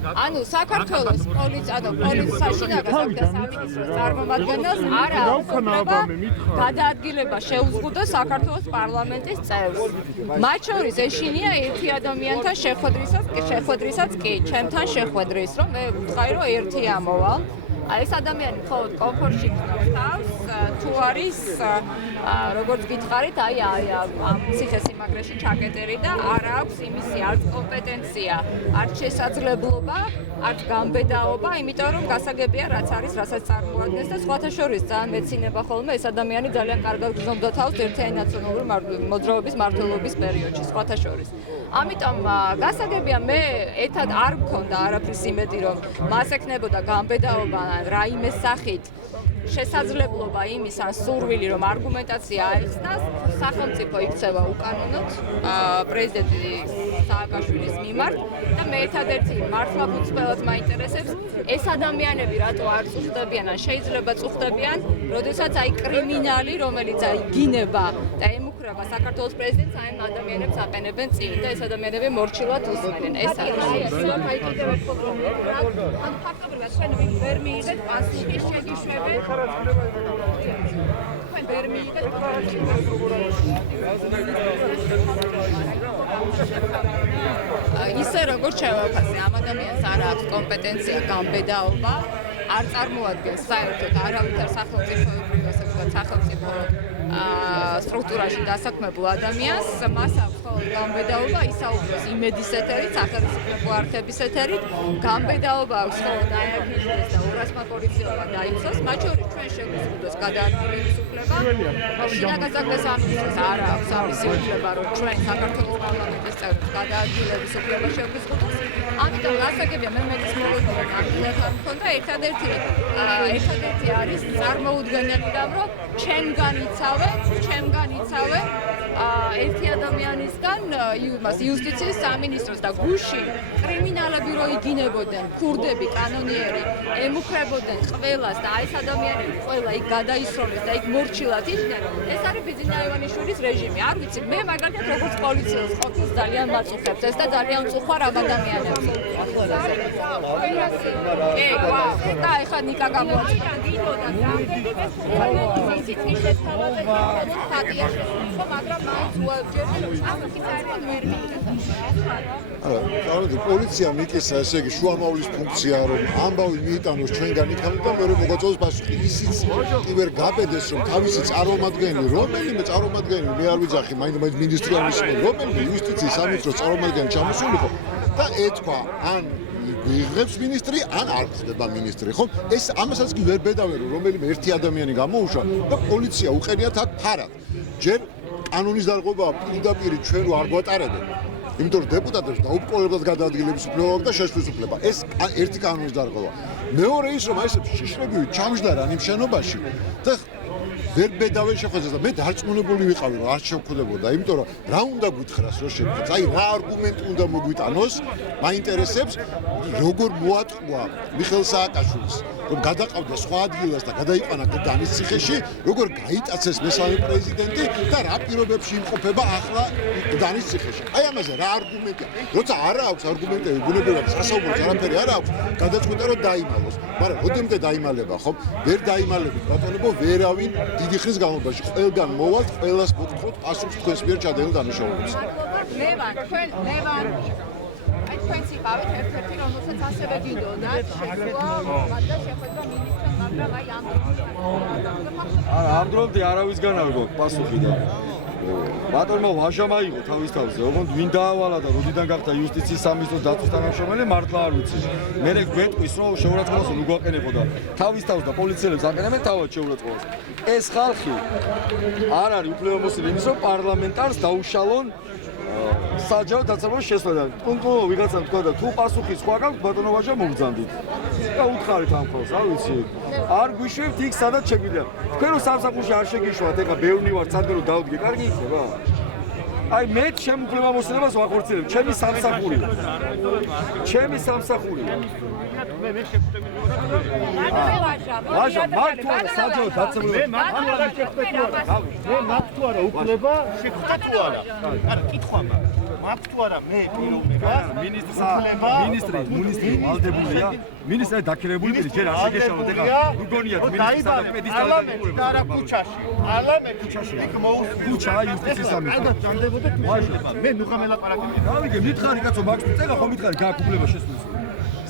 ანუ საქართველოს პოლიციაში და სამინისტროს წარმომადგენელს არა აუცილებლობა გადაადგილება შეუზღუდოს საქართველოს პარლამენტის წევრს. მათ შორის ეშინია ერთი ადამიანთან შეხვედრისაც კი, ჩემთან შეხვედრის, რომ მე ვთხარი რომ ერთი ამოვალ. აი ეს ადამიანი მხოლოდ კომფორტში გნავს თუ არის როგორც გითხარით აი ამ ციხესიმაგრეში ჩაკეტერი და არ აქვს იმისი არც კომპეტენცია, არც შესაძლებლობა, არც გამბედაობა, იმიტომ რომ გასაგებია რაც არის, რასაც წარმოადგენს და სხვათა შორის ძალიან მეცინება ხოლმე ეს ადამიანი ძალიან კარგად გრძნობდა თავს ერთიანი ნაციონალური მოძრაობის მმართველობის პერიოდში სხვათა შორის. ამიტომ გასაგებია მე ერთად არ მქონდა არაფრის იმედი რომ მას ექნებოდა გამბედაობა რაიმე სახით შესაძლებლობა იმის ან სურვილი რომ არგუმენტაცია აეხსნას სახელმწიფო იქცევა უკანონოდ პრეზიდენტი სააკაშვილის მიმართ და მე ერთადერთი მართლა უცხოელად მაინტერესებს ეს ადამიანები რატო არ წუხდებიან ან შეიძლება წუხდებიან როდესაც აი კრიმინალი რომელიც აი გინება და ემუქრება საქართველოს პრეზიდენტს აი ადამიანებს აყენებენ წინ და ეს ადამიანები მორჩილად უსმენენ ეს არის აი კიდევ ერთ პრობლემა ან ფაქტობრივად თქვენ ვერ მიიღეთ პასუხი შეგიშვებენ თქვენ ვერ მიიღეთ ისე როგორც შევაფასე ამ ადამიანს არ აქვს კომპეტენცია გამბედაობა არ წარმოადგენს საერთოდ არავითარ სახელმწიფოებრივ ასე ვთქვათ სახელმწიფო სტრუქტურაში დასაქმებულ ადამიანს მას აქვს ხოლმე გამბედაობა ისაუბროს იმედის ეთერით, სახელმწიფო არტების ეთერით, გამბედაობა აქვს ხოლმე დააგიჟდეს და ურასმა პოლიციელმა დაიცვას, მათ შორის ჩვენ შეგვიზღუდოს გადაადგილების უფლება. შინაგანზომიერ სამინისტროს არ აქვს ამისი უფლება, რომ ჩვენ საქართველოს პარლამენტის წევრებს გადაადგილების უფლება შეგვიზღუდოს. ამიტომ გასაგებია მე მეც მოგონება ამილად არ მქონდა ერთადერთი არის წარმოუდგენელი რამ, რომ ჩემგან იცავე ერთი ადამიანისგან იმას იუსტიციის სამინისტროს და გუშინ კრიმინალები რო იგინებოდნენ ქურდები კანონიერი ემუქრებოდნენ ყველას და აი ეს ადამიანები ყველა იქ გადაისროლეს და იქ მორჩილად იყვნენ ეს არის ბიძინა ივანიშვილის რეჟიმი არ ვიცი მე მაგალითად როგორც პოლიციელს ყოფილს ძალიან მაწუხებს ეს და ძალიან მწუხარ ამ ადამიანებს და ეხლა ნიკა გამოაცხადა მაგრამ არა, პოლიცია მიკისა, ესე იგი, შუამავლის ფუნქცია, რომ ამბავი მიიტანოს ჩვენგან იქამდე და მეორე მოგაწოდოს პასუხი. ისიც კი ვერ გაბედეს, რომ თავისი წარმომადგენელი, რომელიმე წარმომადგენელი, მე არ ვიძახი, მაინც მინისტრი არ მისმენ, რომელიმე იუსტიციის სამინისტროს წარმომადგენელი ჩამოსულიყო და ეთქვა, ან იღებს მინისტრი, ან არ ხდება მინისტრი, ხო? ეს ამასაც კი ვერ ბედავენ, რომ რომელიმე ერთი ადამიანი გამოუშვა და პოლიცია უყენიათ აქ ფარად. ჯერ კანონის დარღვევა პირდაპირ ჩვენ არ გვატარებენ. იმიტომ რომ დეპუტატებს დაუპყრობლად გადაადგილების უფლება აქვს და შეშლის უფლება. ეს ერთი კანონის დარღვევა. მეორე ის რომ აი ეს შიშრებივით ჩამჯდარან იმ შენობაში და ვერ ბედავენ შეხვედრას და მე დარწმუნებული ვიყავი რომ არ შევხვდებოდა, იმიტომ რომ რა უნდა გითხრას რომ შევხვდეთ. აი რა არგუმენტი უნდა მოგვიტანოს, მაინტერესებს როგორ მოატყვა მიხეილ სააკაშვილის რომ გადაყავდა სხვა ადგილას და გადაიყვანა გდანის ციხეში, როგორ გაიტაცეს მესამე პრეზიდენტი და რა პირობებში იმყოფება ახლა გდანის ციხეში. აი ამაზე რა არგუმენტია? როცა არ აქვს არგუმენტები, ბუნებრივად სასაუბრო არაფერი არ აქვს, გადაწყვეტა რომ დაიმალოს. მაგრამ ოდემდე დაიმალება, ხო? ვერ დაიმალებით, ბატონებო, ვერავინ დიდი ხნის განმავლობაში ყველგან მოვალთ, ყველას მოგთხროთ პასუხს თქვენს მიერ ჩადენილ დანაშაულებს. ლევან, თქვენც იყავით ერთ-ერთი, რომელსაც ასევე გინდოდათ შეცვლა და შეხვედრა მინისტრთან, მაგრამ აი ამ არა, ამ დრომდე არავისგან არ გვაქვს პასუხი და ბატონმა ვაჟა მაიღო თავის თავზე, ოღონდ ვინ დაავალა და როდიდან გახდა იუსტიციის სამინისტროს დაცვის თანამშრომელი, მართლა არ ვიცი. მე გვეტყვის, რომ შეურაცხყოფას უგვაყენებო და თავის თავს და პოლიციელებს აყენებენ თავად შეურაცხყოფას. ეს ხალხი არ არის უფლებამოსილი იმის, რომ პარლამენტარს დაუშალონ საჯარო დაწესებულის შესვლიდან. კონკრეტულად ვიღაცამ თქვა და თუ პასუხი სხვა გაქვს, ბატონო ვაჟა მოგძანდით. და უთხარით ამ ხოლს, არ ვიცი. არ გვიშვებთ იქ, სადაც შეგვიძლია. თქვენ რომ სამსახურში არ შეგიშვათ, ეხლა ბევრი ვარ, სადღე რომ დავდგე, კარგი იქნება. აი მე ჩემ უფლებამოსილებას ვახორციელებ, ჩემი სამსახურია. ჩემი სამსახურია. ვაჟა, მაგ თუ არა საჯარო დაწესებულის. მე მაგ თუ არა შეხვდეთ თუ არა. მე მაგ თუ არა უფლება შეხვდეთ თუ არა. არა, კითხვა მაქვს. მაგ თუ არა მე პიროვნება მინისტრი ვალდებულია მინისტრი დაქირებული პირი ჯერ არ შეგეშალოთ ეხლა გონიათ მინისტრის და პედისტალთან და არა ქუჩაში ალამე ქუჩაში იქ მოუსწრებს ქუჩა იუსტიციის სამინისტრო და ჯანდებოდა ქუჩაში მე ნუღამე ლაპარაკობდი გავიგე მითხარი კაცო მაგ წეგა ხო მითხარი გააკუფლება შესვლის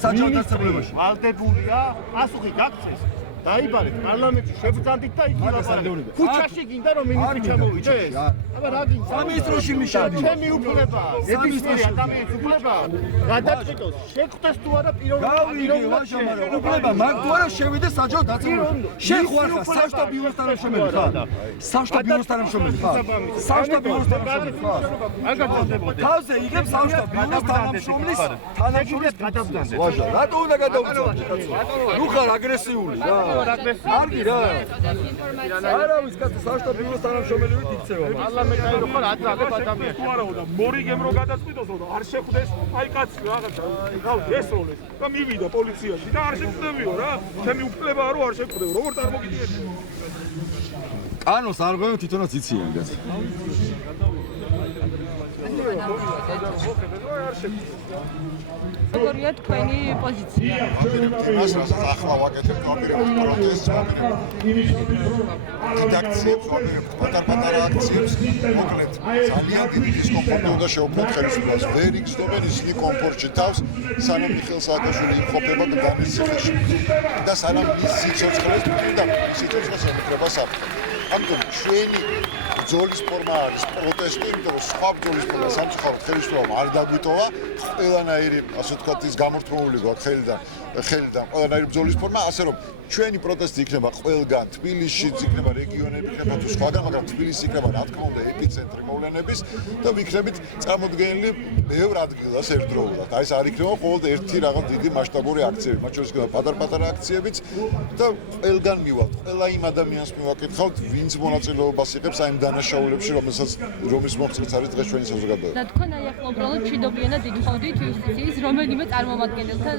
საჯარო დაწესებულებაში ვალდებულია პასუხი გაქცეს დაიბარეთ პარლამენტში შევძანდით და იქ ლაპარაკობთ ქუჩაში გინდა რომ მინისტრი ჩამოვიდეს აბა რა გინდა სამინისტროში მიშადი ჩემი უფლება ნებისმიერი ადამიანის უფლება გადაწყვიტოს შეხვდეს თუ არა გავიგე ვაჟა მაგრამ უფლება მაგ თუ არა შევიდეს საჯარო დაწესებულებაში შეხوار ხარ საშტო ბიუროს თანამშრომელი ხარ საშტო ბიუროს თანამშრომელი ხარ საშტო ბიუროს თანამშრომელი ხარ თავზე იგებს საშტო ბიუროს თანამშრომლის გადავდანდეს ვაჟა რატო უნდა გადავწყვეტ კაცო ნუ ხარ აგრესიული რა არგი რა არავის კაცო საშტო ბიუროს თანამშრომელი ვით იქცევა პარლამენტარი რო ხარ აძაღებ ადამიანს თუ არა და მორიგემ რო გადაწყვიტოსო და არ შეხვდეს აი კაცი რაღაცა გავი ესროლეს და მივიდა პოლიციაში და არ შეხვდებიო რა ჩემი უფლებაა რომ არ შეხვდებო როგორ წარმოგიდგენთ კანონს არ ღვევენ თვითონაც იციან კაცი როგორია თქვენი პოზიცია? ასაც ახლა ვაკეთებ ოპერატიულ პროტესტს, редакციებს, პატარ-პატარა აქციებს, მოკლედ ძალიან დიდი დისკომფორტი უნდა შევქმნათ ხელისუფლებას. ვერ იგრძნობენ ისინი კომფორტში თავს, სანამ მიხეილ სააკაშვილი იმყოფება გდანის ციხეში და სანამ მის სიცოცხლეს და მის სიცოცხლეს ემუქრება საფრთხე. ამიტომ ჩვენი ბრძოლის ფორმა არის პროტესტი, იმიტომ რომ სხვა ბრძოლის ფორმა სამწუხაროდ ხელისუფლებამ არ დაგვიტოვა, ყველანაირი, ასე ვთქვათ, ის გამორთმეული გვაქვს ხელიდან ყველანაირი ბრძოლის ფორმა, ასე რომ ჩვენი პროტესტი იქნება ყველგან, თბილისშიც იქნება, რეგიონებში იქნება თუ სხვაგან, მაგრამ თბილისი იქნება რა თქმა უნდა ეპიცენტრი მოვლენების და ვიქნებით წარმოდგენილი ბევრ ადგილას ერთდროულად. აი ეს არ იქნება ყოველდღე ერთი რაღაც დიდი მასშტაბური აქციები, მათ შორის იქნება პატარ-პატარა აქციებიც და ყველგან მივალთ. ყველა იმ ადამიანს მივაკითხავთ, ვინც მონაწილეობას იღებს აი იმ დანაშაულებში, რომლის მომწყიც არის დღეს ჩვენი საზოგადოება. და თქვენ აი ახლა უბრალოდ მშვიდობიანად ითხოვდით იუსტიციის რომელიმე წარმომადგენელთან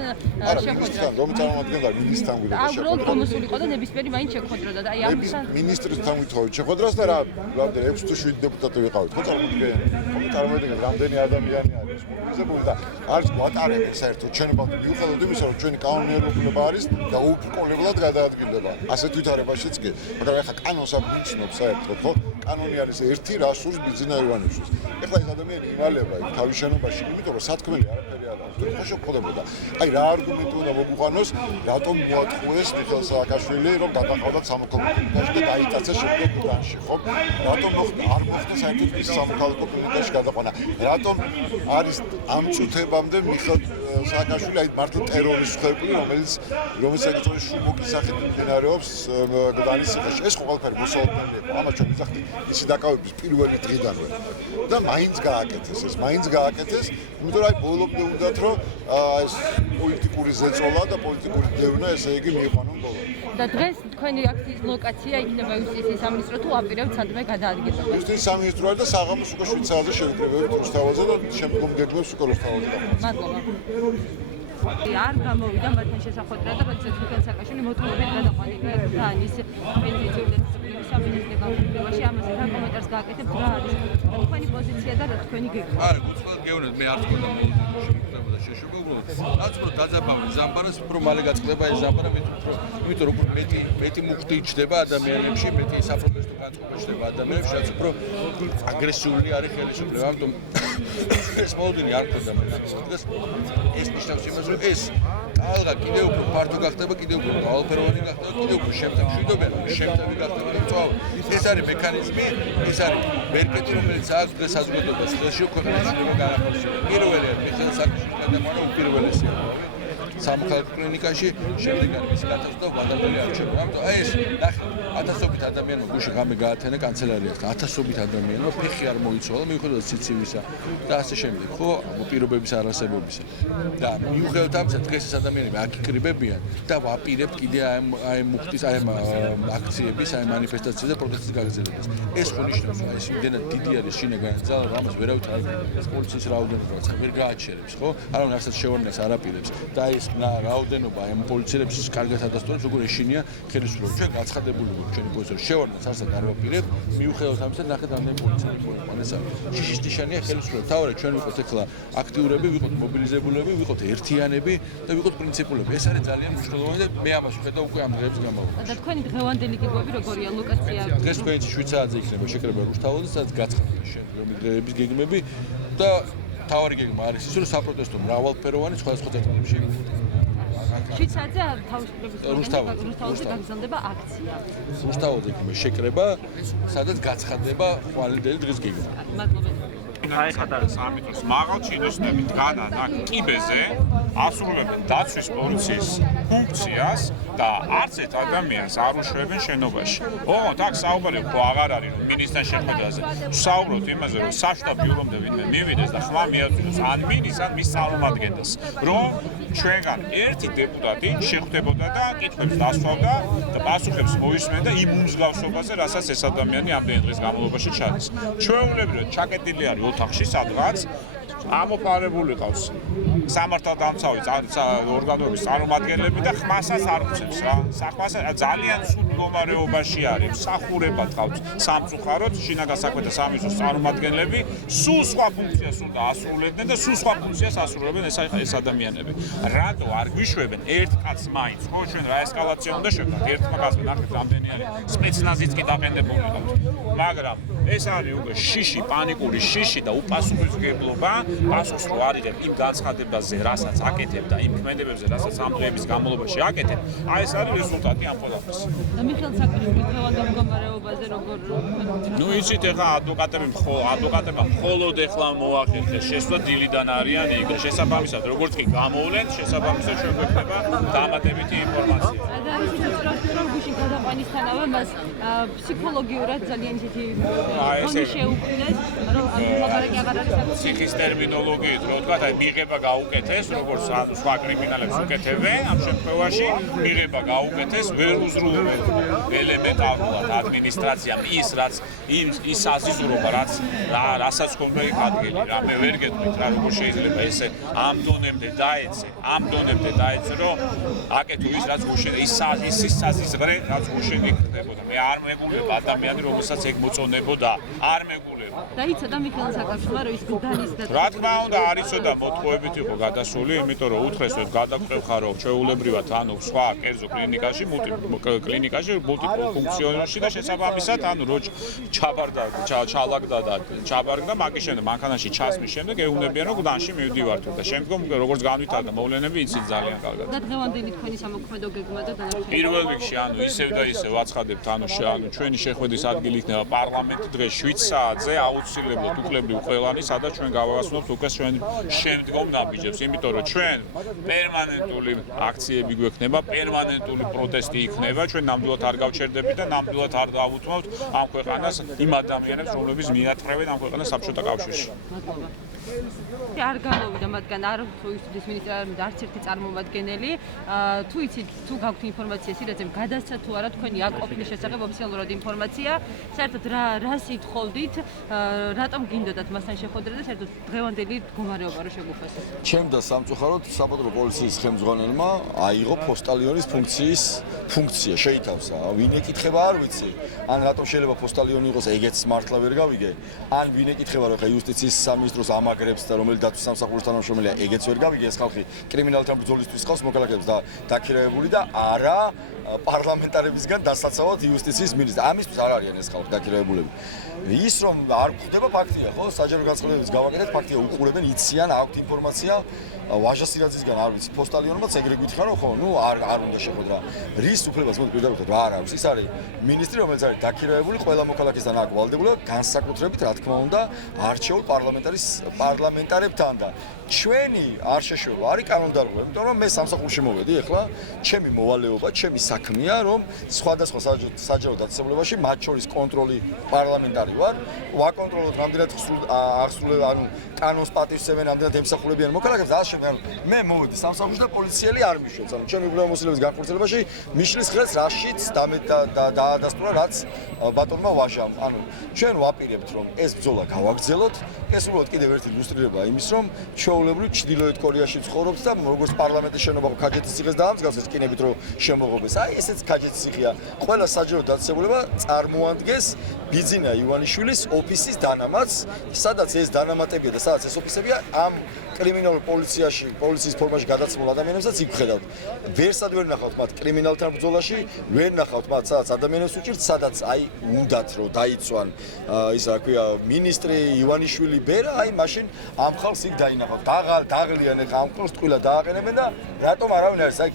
შეხვედრა. რომელი წარმომადგენელი მინისტრთან გვიდოდა შეხვედრა. გამოსულიყო და ნებისმიერი მაინც შეხვედროდა და აი ამისთან მინისტრთან ვითხოვით შეხვედრას და რა 6 თუ 7 დეპუტატი ვიყავით. ხო წარმოიდგენთ რამდენი ადამიანი არის. მიზებული და არც გვატარებენ საერთოდ ჩვენებად მიუხედავად იმისა რომ ჩვენი კანონიერობა არის და უპირკონებლად გადაადგილდება ასეთ ვითარებაშიც კი მაგრამ ეხლა კანონს აკუთვნობს საერთოდ ხო კანონი არის ერთი რა სურს ბიზნეს აივანიშვის ეხლა ეს ადამიანი იმალება იქ თავის შენობაში იმიტომ რომ სათქმელი არაფერი არ აქვს ხო შეგხვდებოდა აი რა არგუმენტი უნდა მოგვიყვანოს რატომ მოატყუეს მიხეილ სააკაშვილი რომ გადაყავდათ სამოქალაქო და დაიტაცა შემდეგ ირანში ხო რატომ არ მოხდა საერთოდ ის სამოქალაქო პოლიტიკაში გადაყვანა რატომ არის ამ წუთებამდე მიხეილ სააკაშვილი აი მართლა ტერორისტ ხერხული რომელიც საკითხის შუმოკის სახით მიმდინარეობს გდანის ციხეში ეს ყველაფერი მოსალოდნელი იყო ამას ჩვენ ვიზახთ ისი დაკავების პირველი დღიდანვე და მაინც გააკეთეს იმიტომ რომ აი ბოლომდე უნდათ რომ ეს პოლიტიკური ზეწოლა და პოლიტიკური დევნა ესე იგი მიიყვანონ ბოლომდე და დღეს თქვენი აქციის ლოკაცია იქნება იუსტიციის სამინისტრო თუ აპირებთ სადმე გადაადგილება იუსტიციის სამინისტრო არის და საღამოს უკვე შვიცარიაზე შევიკრიბებით რუსთავაზე და შემდგომ გეგმებს უკვე რუსთავაზე მადლობა არ გამოვიდა მათთან შესახვედრა და როდესაც მიხეილ სააკაშვილი მოთხოვებით გადაყვანილია ქუთაისის პენიტენციარული სამინისტრო განყოფილებაში ამაზე რა კომენტარს გააკეთებთ რა არის თქვენი პოზიცია და რა თქვენი გეგმა არა გუწევთ გეუბნებით მე არ თქვა და შეშობა უბრალოდ რაც უფრო დაძაბავი ზამბარას უფრო მალე გაწყდება ეს ზამბარა იმიტომ რომ მეტი მუხტი იჩდება ადამიანებში მეტი საპროტესტო განწყობა ჩდება ადამიანებში რაც უფრო აგრესიული არის ხელისუფლება ამიტომ ეს მოლოდინი არ ქონდა მე ეს ნიშნავს იმას რომ ეს ალღა კიდევ უფრო ფართო გახდება კიდევ უფრო მრავალფეროვანი გახდება კიდევ უფრო შემთხვევები გახდება იმიტომ ეს არის მექანიზმი ეს არის მერკეტი რომელიც აქვს დღეს საზოგადოებას ხელში ქვეყნის შეიძლება განახორციელოს პირველი მიხეილ სააკაშვილის გადაყვანა უპირველესია სამოქალაქო კლინიკაში შემდეგ არის მისი გადასვლა ვადამდელი არჩევა ამიტომ აი ეს ნახე ათასობით ადამიანმა გუშინ ღამე გაათენა კანცელარიას ათასობით ადამიანმა ფეხი არ მოიცვალა მიუხედავად სიცივისა და ასე შემდეგ ხო პირობების არარსებობისა და მიუხედავად ამისა დღეს ეს ადამიანები აქ იკრიბებიან და ვაპირებთ კიდე აი მუხტის აი აქციების აი მანიფესტაციების და პროტესტის გაგრძელებას ეს ხო ნიშნავს აი ეს იმდენად დიდი არის შინაგანი ძალა რომ ამას ვერავით არ იგებს პოლიციის რაოდენობას ვერ გააჩერებს ხო არავინ არცად შევარდნას არ აპირებს და აი ეს რაოდენობა ამ პოლიციელებს კარგად ადასტურებს როგორ ეშინია ხელისუფლება ჩვენ გაცხადებული ვართ ჩვენი პოზიციები შევარდნას არცად არ ვაპირებ მიუხედავად ამისა ნახეთ ამდენი პოლიციები ეს არის შიშის ნიშანია ხელისუფლება თავად ჩვენ ვიყოთ ეხლა აქტიურები ვიყოთ მობილიზებულები ვიყოთ ერთიანები და ვიყოთ პრინციპულები ეს არის ძალიან მნიშვნელოვანი და მე ამას ვხედავ უკვე ამ დღეებს განმავლობაში და თქვენი დღევანდელი გეგმები როგორია ლოკაცია დღეს თქვენი 7 საათზე იქნება შეკრება რუსთავაზე სადაც გაცხადდება შემდგომი დღეების გეგმები და თავარი გეგმა არის ის რომ საპროტესტო მრავალფეროვანი სხვადასხვა წესრიგებში 7 საათზე რუსთავაზე გაგრძელდება აქცია რუსთავაზე იქნება შეკრება სადაც გაცხადდება ხვალინდელი დღის გეგმა მადლობა აიხატა სამიტოს მაღალჩინოსნები დგანან აქ კიბეზე ასრულებენ დაცვის პოლიციის ფუნქციას და არც ერთ ადამიანს არ უშვებენ შენობაში. ოღონდ აქ საუბარი უფრო აღარ არის რომ მინისტრთან შეხვედრაზე. საუბრობთ იმაზე რომ საშტაბ ბიურომდე ვინმე მივიდეს და ხმა მიაწვდოს ან მინის ან მის წარმომადგენელს რომ ჩვენგან ერთი დეპუტატი შეხვდებოდა და კითხვებს დასვავდა და პასუხებს მოისმენდა იმ უმსგავსობაზე, რასაც ეს ადამიანი ამდენი დღის განმავლობაში ჩადის. ჩვეულებრივად ჩაკეტილი არის ოთახში სადღაც ამოფარებული ყავს სამართალდამცავი ორგანოების წარმომადგენლები და ხმასაც არ უწევს რა. საქმას ძალიან ცუდ მდგომარეობაში არის. მსახურებად ყავს სამწუხაროდ შინაგან საქმეთა სამინისტროს წარმომადგენლები სულ სხვა ფუნქციას უნდა ასრულებდნენ და სულ სხვა ფუნქციას ასრულებენ ეს ადამიანები. რატო არ გვიშვებენ ერთ კაცს მაინც? ხო ჩვენ რა ესკალაცია უნდა შევქნათ ერთმა კაცმა ნახეთ რამდენი არის სპეცნაზიც კი დაყენებული ყავს. მაგრამ ეს არის უკვე შიში, პანიკური შიში და უპასუხისმგებლობა პასუხს რო არიღებ იმ განცხადებაზე, რასაც აკეთებ და იმ ქმედებებზე, რასაც ამ დღეების განმავლობაში აკეთებ, აი ეს არის რეზულტატი ამ ყველაფრის. და მიხეილ სააკაშვილის დღევანდელ მდგომარეობაზე როგორ ნუ იცით ეხლა ადვოკატებმა მხოლოდ ეხლა მოახერხეს შესვლა დილიდან არიან იქ და შესაბამისად როგორც კი გამოვლენ, შესაბამისად ჩვენ გვექნება დამატებითი ინფორმაცია. და არის რომ გუშინ გადაყვანისთანავე მას ფსიქოლოგიურად ძალიან ისეთი ფონი შეუქმნეს, რომ ლაპარაკი აღარ არის ციხის ტერმინოლოგიით, რო ვთქვათ, აი მიღება გაუკეთეს, როგორც სხვა კრიმინალებს უკეთებენ, ამ შემთხვევაში მიღება გაუკეთეს, ვერ უზრუნველყოფენ ელემენტარულად ადმინისტრაციამ ის საზიზურობა რასაც ხომ ეკადგილი რამე ვერ გეტყვით რა როგორ შეიძლება ესე ამ დონემდე დაეცე რომ აკეთო ის რაც გუშინ ის საზიზღრე რაც გუშინ იქნებოდა მე არ მეგულებ ადამიანი რომელსაც ეგ მოწონებოდა არ მეგულებ დაიცოდა მიხეილ სააკაშვილმა რომ ის გდანის და რა თქმა უნდა არ იცოდა მოთხოვებით იყო გადასული იმიტომ რომ უთხრეს რომ გადაგყევხარო ჩვეულებრივად ანუ სხვა კერძო კლინიკაში მულტიფუნქციონალში და შესაბამისად ანუ რო ჩალაგდა და ჩაბარგდა მაგის შემდეგ მანქანაში ჩასმის შემდეგ ეუბნებიან რომ გდანში მივდივართ და შემდგომ როგორც განვითარდა მოვლენები იცით ძალიან კარგად და დღევანდელი თქვენი სამოქმედო გეგმა და დანარჩენი პირველ რიგში ანუ ისევ და ისევ ვაცხადებთ ანუ ჩვენი შეხვედრის ადგილი იქნება პარლამენტი დღეს 7 საათზე აუცილებლად უკლებლივ ყველანი სადაც ჩვენ გავასწრებთ უკვე ჩვენ შემდგომ ნაბიჯებს იმიტომ რომ ჩვენ პერმანენტული აქციები გვექნება პერმანენტული პროტესტი იქნება ჩვენ ნამდვილად არ გავჩერდებით და ნამდვილად არ დავუთმავთ ამ ქვეყანას იმ ადამიანებს რომლებიც მიატყრევენ ამ ქვეყანას საბჭოთა კავშირში არ გამოვიდა მათგან არ თუ უსტრის მინისტრი არც ერთი წარმომადგენელი თუ იცით თუ გაქვთ ინფორმაცია სირაძემ გადასცა თუ არა თქვენი აკოპნის შესახებ ოფიციალურად ინფორმაცია საერთოდ რა სიტყოლდით რატომ გინდოდათ მასთან შეხვედრა და საერთოდ დღევანდელი მდგომარეობა რო შეგუხეს ჩემ და სამწუხაროდ საპატრო პოლიციის ხელმძღვანელმა აიღო პოსტალიონის ფუნქცია შეითავსა ვინ ეკითხება არ ვიცი ან რატომ შეიძლება პოსტალიონი იყოს ეგეც მართლა ვერ გავიგე ან ვინ ეკითხება რომ ხა იუსტიციის სამინისტროს ამაგრებს და რომელი დაცვის სამსახურის თანამშრომელია ეგეც ვერ გავიგე ეს ხალხი კრიმინალთან ბრძოლისთვის ყავს მოკალაკეებს და დაქირავებული და არა პარლამენტარებისგან დასაცავად იუსტიციის მინისტრი ამისთვის არ არიან ეს ხალხი დაქირავებულები ის რომ არ გვხვდება ფაქტია ხო საჯარო განცხადებების გავაკეთეთ ფაქტია უყურებენ იციან აქვთ ინფორმაცია ვაჟა სირაძისგან არ ვიცი პოსტალიონმაც ეგრე გითხარ რომ ხო ნუ არ უნდა შეხვედრა რის უფლებას მოდი პირდაპირ რა არ აქვს ის არის მინისტრი რომელიც არის დაქირავებული ყველა მოქალაქისგან აქვს ვალდებული განსაკუთრებით რა თქმა უნდა არჩეულ პარლამენტარებთან და ჩვენი არ შეშობა არის კანონდარღვევა იმიტომ რომ მე სამსახურში მოვედი ახლა ჩემი მოვალეობა ჩემი საქმეა რომ სხვადასხვა საჯარო დაწესებულებაში მათ შორის კონტროლი პარლამენტარი ვარ ვაკონტროლოთ რამდენად აღსრულებენ ანუ კანონს პატივსცემენ რამდენად ემსახურებიან მოქალაქეებს და ანუ მე მოვედი სამსახურში და პოლიციელი არ მიშვებს ანუ ჩემი უფლებამოსილების განხორციელებაში მიშლის ხელს რაშიც დაადასტურა რაც ბატონმა ვაჟამ ანუ ჩვენ ვაპირებთ რომ ეს ბრძოლა გავაგრძელოთ ეს უბრალოდ კიდევ ერთი ილუსტრირება იმის რომ ჩვეულებრივ ჩრდილოეთ კორეაში ცხოვრობს და როგორც პარლამენტის შენობა ქაჯეთის ციხეს დაამსგავსეს რკინებით რომ შემოღობეს აი ესეც ქაჯეთის ციხეა ყველა საჯარო დაწესებულება წარმოადგენს ბიძინა ივანიშვილის ოფისის დანამატს სადაც ეს დანამატებია და სადაც ეს ოფისებია ამ კრიმინალურ პოლიციის ფორმაში გადაცემულ ადამიანებსაც იქ ვხედავთ ვერსად ვერ ნახავთ მათ კრიმინალთან ბრძოლაში ვერ ნახავთ მათ სადაც ადამიანებს უჭირთ სადაც აი უნდათ რომ დაიცვან ის რა ქვია მინისტრი ივანიშვილი ბერა აი მაშინ ამ ხალხს იქ დაინახავთ დაღლიან ახლა ამ ხალხს ტყუილა დააყენებენ და რატომ არავინ არის აი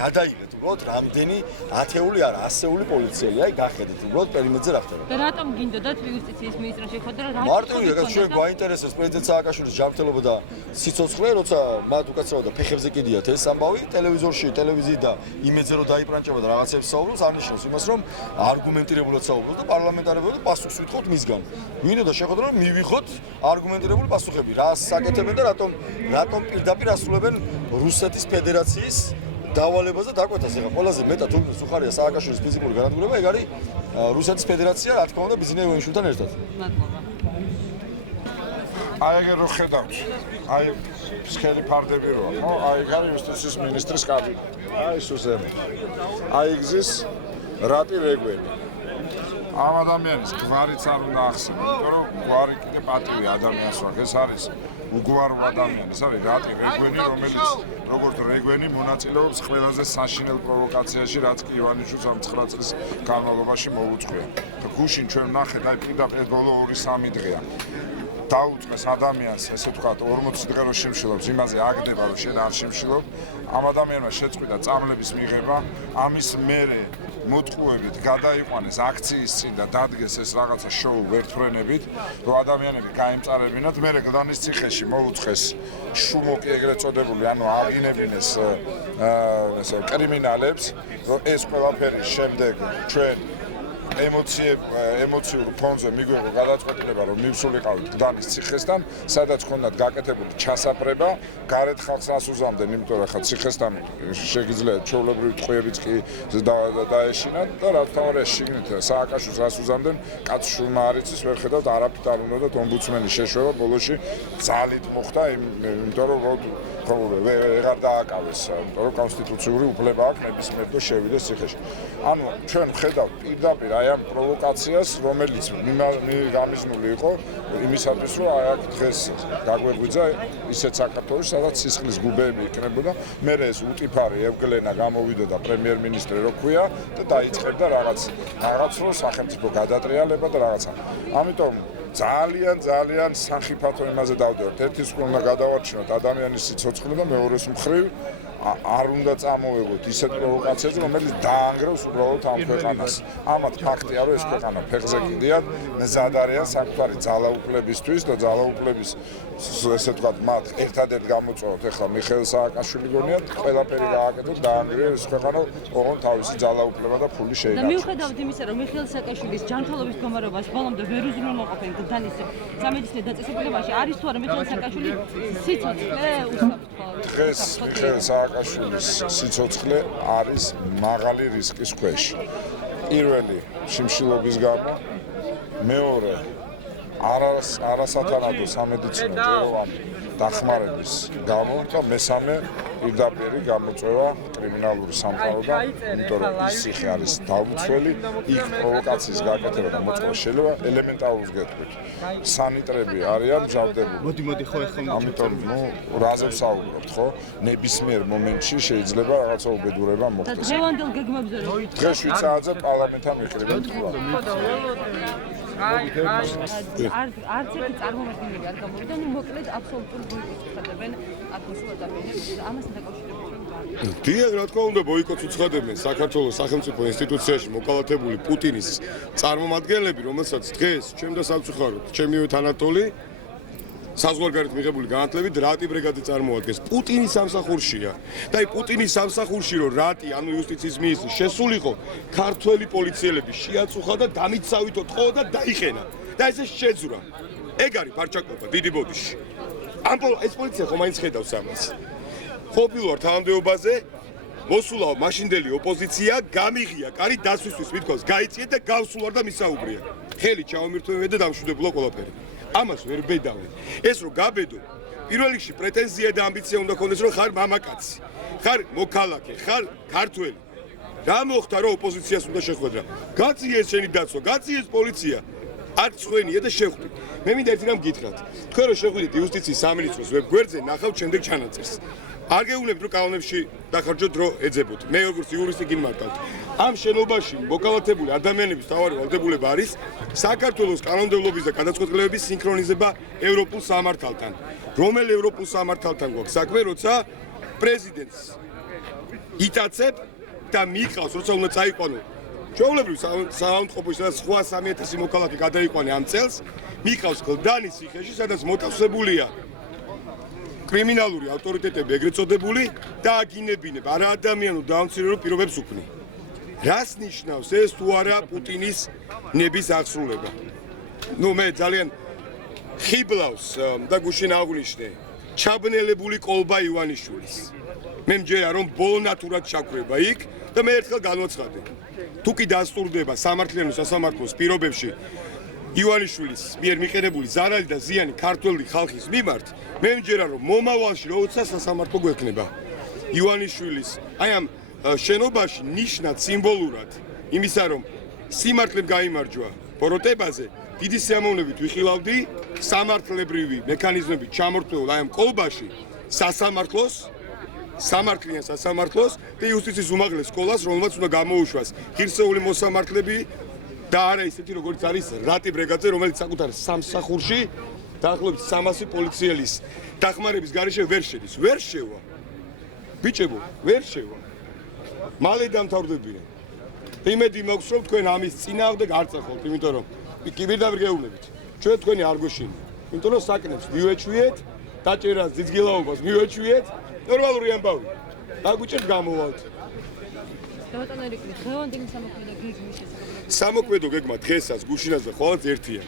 გადაიღეთ უბრალოდ რამდენი ათეული არა ასეული პოლიციელი აი გახედეთ უბრალოდ პერიმეტრზე რა ხდება და რატომ გინდოდათ იუსტიციის მინისტრმა შეხვედრა რა მარტივია ჩვენ გვაინტერესებს პრეზიდენტ სააკაშვილის ჯანმრთელობა და სიცოცხლე როცა მათ უკაცრავად და ფეხებზე კიდიათ ეს ამბავი ტელევიზორში ტელევიზიით და იმედზე რომ დაიპრანჭება და რაღაცებს საუბრობს არნიშნავს იმას რომ არგუმენტირებულად საუბრობს და პარლამენტარებად პასუხს ვითხოვთ მისგან ვინდა შეხვედრა რომ მივიღოთ არგუმენტირებული პასუხები რა საკეთებენ და რატომ პირდაპირ ასრულებენ რუსეთის ფედერაციის დავალებას და დაკვეთას ეხა ყველაზე მეტად უბნებს უხარია სააკაშვილის ფიზიკური განადგურება ეგ არის რუსეთის ფედერაცია რა თქმა უნდა ბიზნეს ივანიშვილთან ერთად აი ეგ რო ხედავთ აი ფსქერი ფარდები როა ხო აი ეგ არის იუსტიციის მინისტრის კაბინეტი აი სუზემი აი გზის რატი რეგვენი ამ ადამიანის გვარიც არ უნდა ახსენო იმიტომ რომ გვარი კიდე პატივი ადამიანს ვარ ეს არის უგვარო ადამიანი ეს არის რატი რეგვენი რომელიც როგორც რეგვენი მონაწილეობს ყველაზე საშინელ პროვოკაციაში რაც კი ივანიშვილს ამ 9 წლის განმავლობაში მოუწყვია გუშინ ჩვენ ვნახეთ აი პირდაპირ ბოლო 2-3 დღეა დაუწყეს ადამიანს ესე ვთქვათ 40 დღე რო შიმშილობს იმაზე აგდება რომ შენ არ შიმშილობ ამ ადამიანმა შეწყვიტა წამლების მიღება ამის მერე მოტყუებით გადაიყვანეს აქციის წინ და დადგეს ეს რაღაცა შოუ ვერთფრენებით რომ ადამიანები გაემწარებინათ მერე გლანის ციხეში მოუწყეს შუმოკი ეგრეთ წოდებული ანუ აღინებინეს კრიმინალებს რომ ეს ყველაფერი შემდეგ ჩვენ ემოციურ ფონზე მიგვიღო გადაწყვეტილება, რომ მივსულიყავით გდანის ციხესთან, სადაც ჰქონდათ გაკეთებული ჩასაპრება, გარეთ ხალხს ასუზამდნენ, იმიტომ რომ ხა ციხესთან შეგიძლიათ ჩვეულებრივი ტყვიებიც კი დაეშინათ და რა თქმა უნდა შიგნით სააკაშვილს ასუზამდნენ, კაც შულმა არ იცის, ვერ ხედავთ არაფრით არ უნდათ ომბუდსმენის შეშვება, ბოლოში ძალით მოხდა, იმიტომ რომ ვეღარ დააკავეს, იმიტომ რომ კონსტიტუციური უფლება აქვს ნებისმიერ დრო შევიდეს ციხეში. ანუ ჩვენ ვხედავთ პირდაპირ აი ამ პროვოკაციას, რომელიც გამიზნული იყო იმისათვის, რომ აი აქ დღეს გაგვეღვიძა ისეთ საქართველოს, სადაც სისხლის გუბეები იქნებოდა, მე ეს უტიფარი ევგლენა გამოვიდა და პრემიერ-მინისტრი რო ქვია და დაიწყებდა რაღაც რო სახელმწიფო გადატრიალება და რაღაცა. ამიტომ ძალიან სახიფათო იმაზე დავდივართ. ერთის მხრივ უნდა გადავარჩინოთ ადამიანის სიცოცხლე და მეორეს მხრივ არ უნდა წამოვიღოთ ისეთ პროვოკაციას, რომელიც დაანგრევს უბრალოდ ამ ქვეყანას. ამათ ფაქტია, რომ ეს ქვეყანა ფეხზე კიდიან, მზად არიან საკუთარი ძალაუფლებისთვის და ძალაუფლების ესე ვთქვათ, მათ ერთადერთ გამოწვევთ ახლა მიხეილ სააკაშვილი გონიათ, ყველაფერი გააკეთოთ, დაანგრევს ეს ქვეყანა, ოღონდ თავისი ძალაუფლება და ფული და შეინარჩუნოს. მიუხედავად იმისა, რომ მიხეილ სააკაშვილის ჯანმრთელობის მდგომარეობას ბოლომდე ვერ უზრუნველყოფენ გდანის სამედიცინო დაწესებულებაში, არის თუ არა მიხეილ სააკაშვილი სიცოცხლე უსაფრთხო? დღეს მიხეილ სააკაშვილის სიცოცხლე არის მაღალი რისკის ქვეშ. პირველი შიმშილობის გამო, მეორე არასათანადო სამედიცინო ჯეროვანი დახმარების გამო და მესამე პირდაპირ გამოწვევა კრიმინალური სამყაროდან, იმიტომ რომ ის ციხე არის დაუცველი, იქ პროვოკაციის გაკეთება და მოწყობა შეიძლება ელემენტარულს გეტყვით. სანიტრები არიან მჟავდებული. მოდი ხო ეხლა ამიტომ რაზე ვსაუბრობთ, ხო? ნებისმიერ მომენტში შეიძლება რაღაცა უბედურება და მოხდეს. დღევანდელ გეგმებზე დღეს 7 საათზე პარლამენტთან მიყრიბებთ. არც ერთი წარმომადგენელი არ გამოვიდა, ნუ მოკლედ აბსოლუტურ ბოიკოტს უცხადებენ აქ მოსულ ადამიანებს. ამასთან დაკავშირებით დიახ, რა თქმა უნდა, ბოიკოტს უცხადებენ საქართველოს სახელმწიფო ინსტიტუციაში მოკალათებული პუტინის წარმომადგენლები, რომელსაც დღეს ჩემ და სამწუხაროდ, ჩემივე თანატოლი საზღვარგარეთ მიღებული განათლებით რატი ბრიგადი წარმოადგენს. პუტინის სამსახურშია. და აი პუტინის სამსახურში რომ რატი, ანუ იუსტიციის მინისტრი შესულიყო, ქართველი პოლიციელები შეაწუხა და დამიცავითო თხოვა და დაიხენა. და ესე შეძურა. ეგ არის ფარჩაკობა დიდი ბოდიში. ეს პოლიცია ხომ მაინც ხედავს ამას. ყოფილ ვარ თანამდებობაზე, მოსულაო მაშინდელი ოპოზიცია, გამიღია კარი დასვისთვის მithქვას, გაიწიეთ და გავსულ ვარ და მისაუბრია. ხელი ჩაომირთვევია და დამშვიდებულა ყველაფერი. ამას ვერ ბედავენ. ეს რომ გაბედო, პირველ რიგში პრეტენზია და ამბიცია უნდა ქონდეს, რომ ხარ მამაკაცი, ხარ მოქალაქე, ხარ ქართველი. რა მოხდა, რომ ოპოზიციას უნდა შეხვედრა? გაციეს შენი დაცვა, გაციეს პოლიცია. არ წვენია და შეხვდით. მე მინდა ერთი რამ გითხრათ. თქვენ რომ შეხვდით იუსტიციის სამინისტროს ვებგვერდზე, ნახავთ შემდეგ ჩანაწერს. არ გეუბნებით, რომ კანონებში დახარჯოთ დრო ეძებოთ. მე როგორც იურისტი გინმარტავთ. ამ შენობაში მოკალათებული ადამიანების თავარი ვალდებულება არის საქართველოს კანონმდებლობის და გადაწყვეტილებების სინქრონიზება ევროპულ სამართალთან. რომელი ევროპულ სამართალთან გვაქვს საქმე, როცა პრეზიდენტს იტაცებ და მიყავს, როცა უნდა წაიყვანო ჩვეულებრივ საავადმყოფოში, სადაც სხვა 3000 მოქალაქე გადაიყვანე ამ წელს, მიყავს გლდანის ციხეში, სადაც მოთავსებულია კრიმინალური ავტორიტეტები ეგრეთ წოდებული და აგინებინებ არა ადამიანურ დაუმცირებელ პირობებს უქმნი. რას ნიშნავს ეს თუ არა პუტინის ნების აღსრულება? ნუ მე ძალიან ხიბლავს და გუშინ აღვნიშნე ჩაბნელებული კოლბა ივანიშვილის. მე მჯერა რომ ბოლონატურად ჩაქვება იქ და მე ერთხელ განვაცხადე. თუ კი დასტურდება სამართლიანი სასამართლოს პირობებში ივანიშვილის მიერ მიყენებული ზარალი და ზიანი ქართველი ხალხის მიმართ, მე მჯერა რომ მომავალში როცა სასამართლო გვექნება ივანიშვილის აი ამ შენობაში ნიშნად სიმბოლურად იმისა რომ სიმართლემ გაიმარჯვა ბოროტებაზე დიდი სიამოვნებით ვიხილავდი სამართლებრივი მექანიზმებით ჩამორთმეულ აი ამ კოლბაში სასამართლოს სამართლიან სასამართლოს და იუსტიციის უმაღლეს სკოლას, რომელმაც უნდა გამოუშვას ღირსეული მოსამართლები და არა ისეთი როგორც არის რატი ბრიგადზე, რომელიც საკუთარ სამსახურში დაახლოებით 300 პოლიციელის დახმარების გარეშე ვერ შედის. ვერ შევა. ბიჭებო, ვერ შევა. მალე დამთავრდებიან. იმედი მაქვს, რომ თქვენ ამის წინააღმდეგ არ წახვალთ, იმიტომ რომ კიბირდაბირ გეუბნებით. ჩვენ თქვენი არ გვეშინია. იმიტომ რომ საკნებს მივეჩვიეთ, დაჭერას ძიძგილაობას მივეჩვიეთ, ნორმალური ამბავი. დაგვიჭერთ გამოვალთ. ბატონო ერიკლი, დღევანდელი სამოქმედო გეგმის შესახებ. სამოქმედო გეგმა დღესაც გუშინას და ხვალაც ერთია.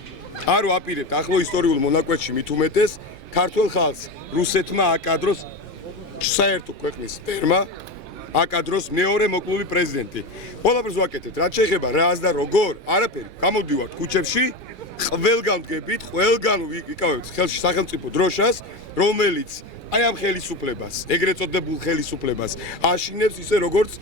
არ ვაპირებთ ახლო ისტორიულ მონაკვეთში მით უმეტეს ქართულ ხალხს რუსეთმა აკადროს საერთო ქვეყნის სპერმა აკადროს მეორე მოკლული პრეზიდენტი. ყველაფერს ვაკეთებთ, რაც შეეხება რას და როგორ, არაფერი. გამოდივართ ქუჩებში, ყველგან ვდგებით, ყველგან ვიკავებთ ხელში სახელმწიფო დროშას, რომელიც აი ამ ხელისუფლებას, ეგრეთ წოდებულ ხელისუფლებას აშინებს ისე როგორც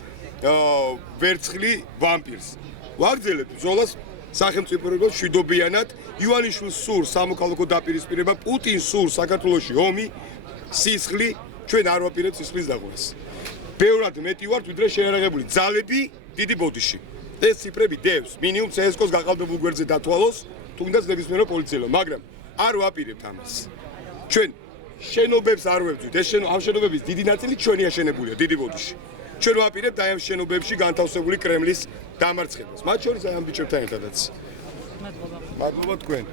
ვერცხლი ვამპირს. ვაგრძელებთ ბრძოლას სახელმწიფოებრივ შვიდობიანად, ივანიშვილს სურს სამოქალაქო დაპირისპირება, პუტინს სურს საქართველოში ომი, სისხლი, ჩვენ არ ვაპირებთ სისხლის დაღვრას. ბევრად მეტი ვართ, ვიდრე შეერაღებული ძალები დიდი ბოდიში. ეს ციფრები დევს, მინიმუმ CSKOS გაყალბებულ გვერდზე დათვალოს, თუნდაც ნებისმიერო პოლიციელო, მაგრამ არ ვაპირებთ ამას. ჩვენ შენობებს არ ვებძვით, ამ შენობების დიდი ნაწილი ჩვენი აშენებულია დიდი ბოდიში. ჩვენ ვაპირებთ აი ამ შენობებში განთავსებული კრემლის დამარცხებას. მათ შორის აი ამ ბიჭებთან ერთადაც. მადლობა თქვენ.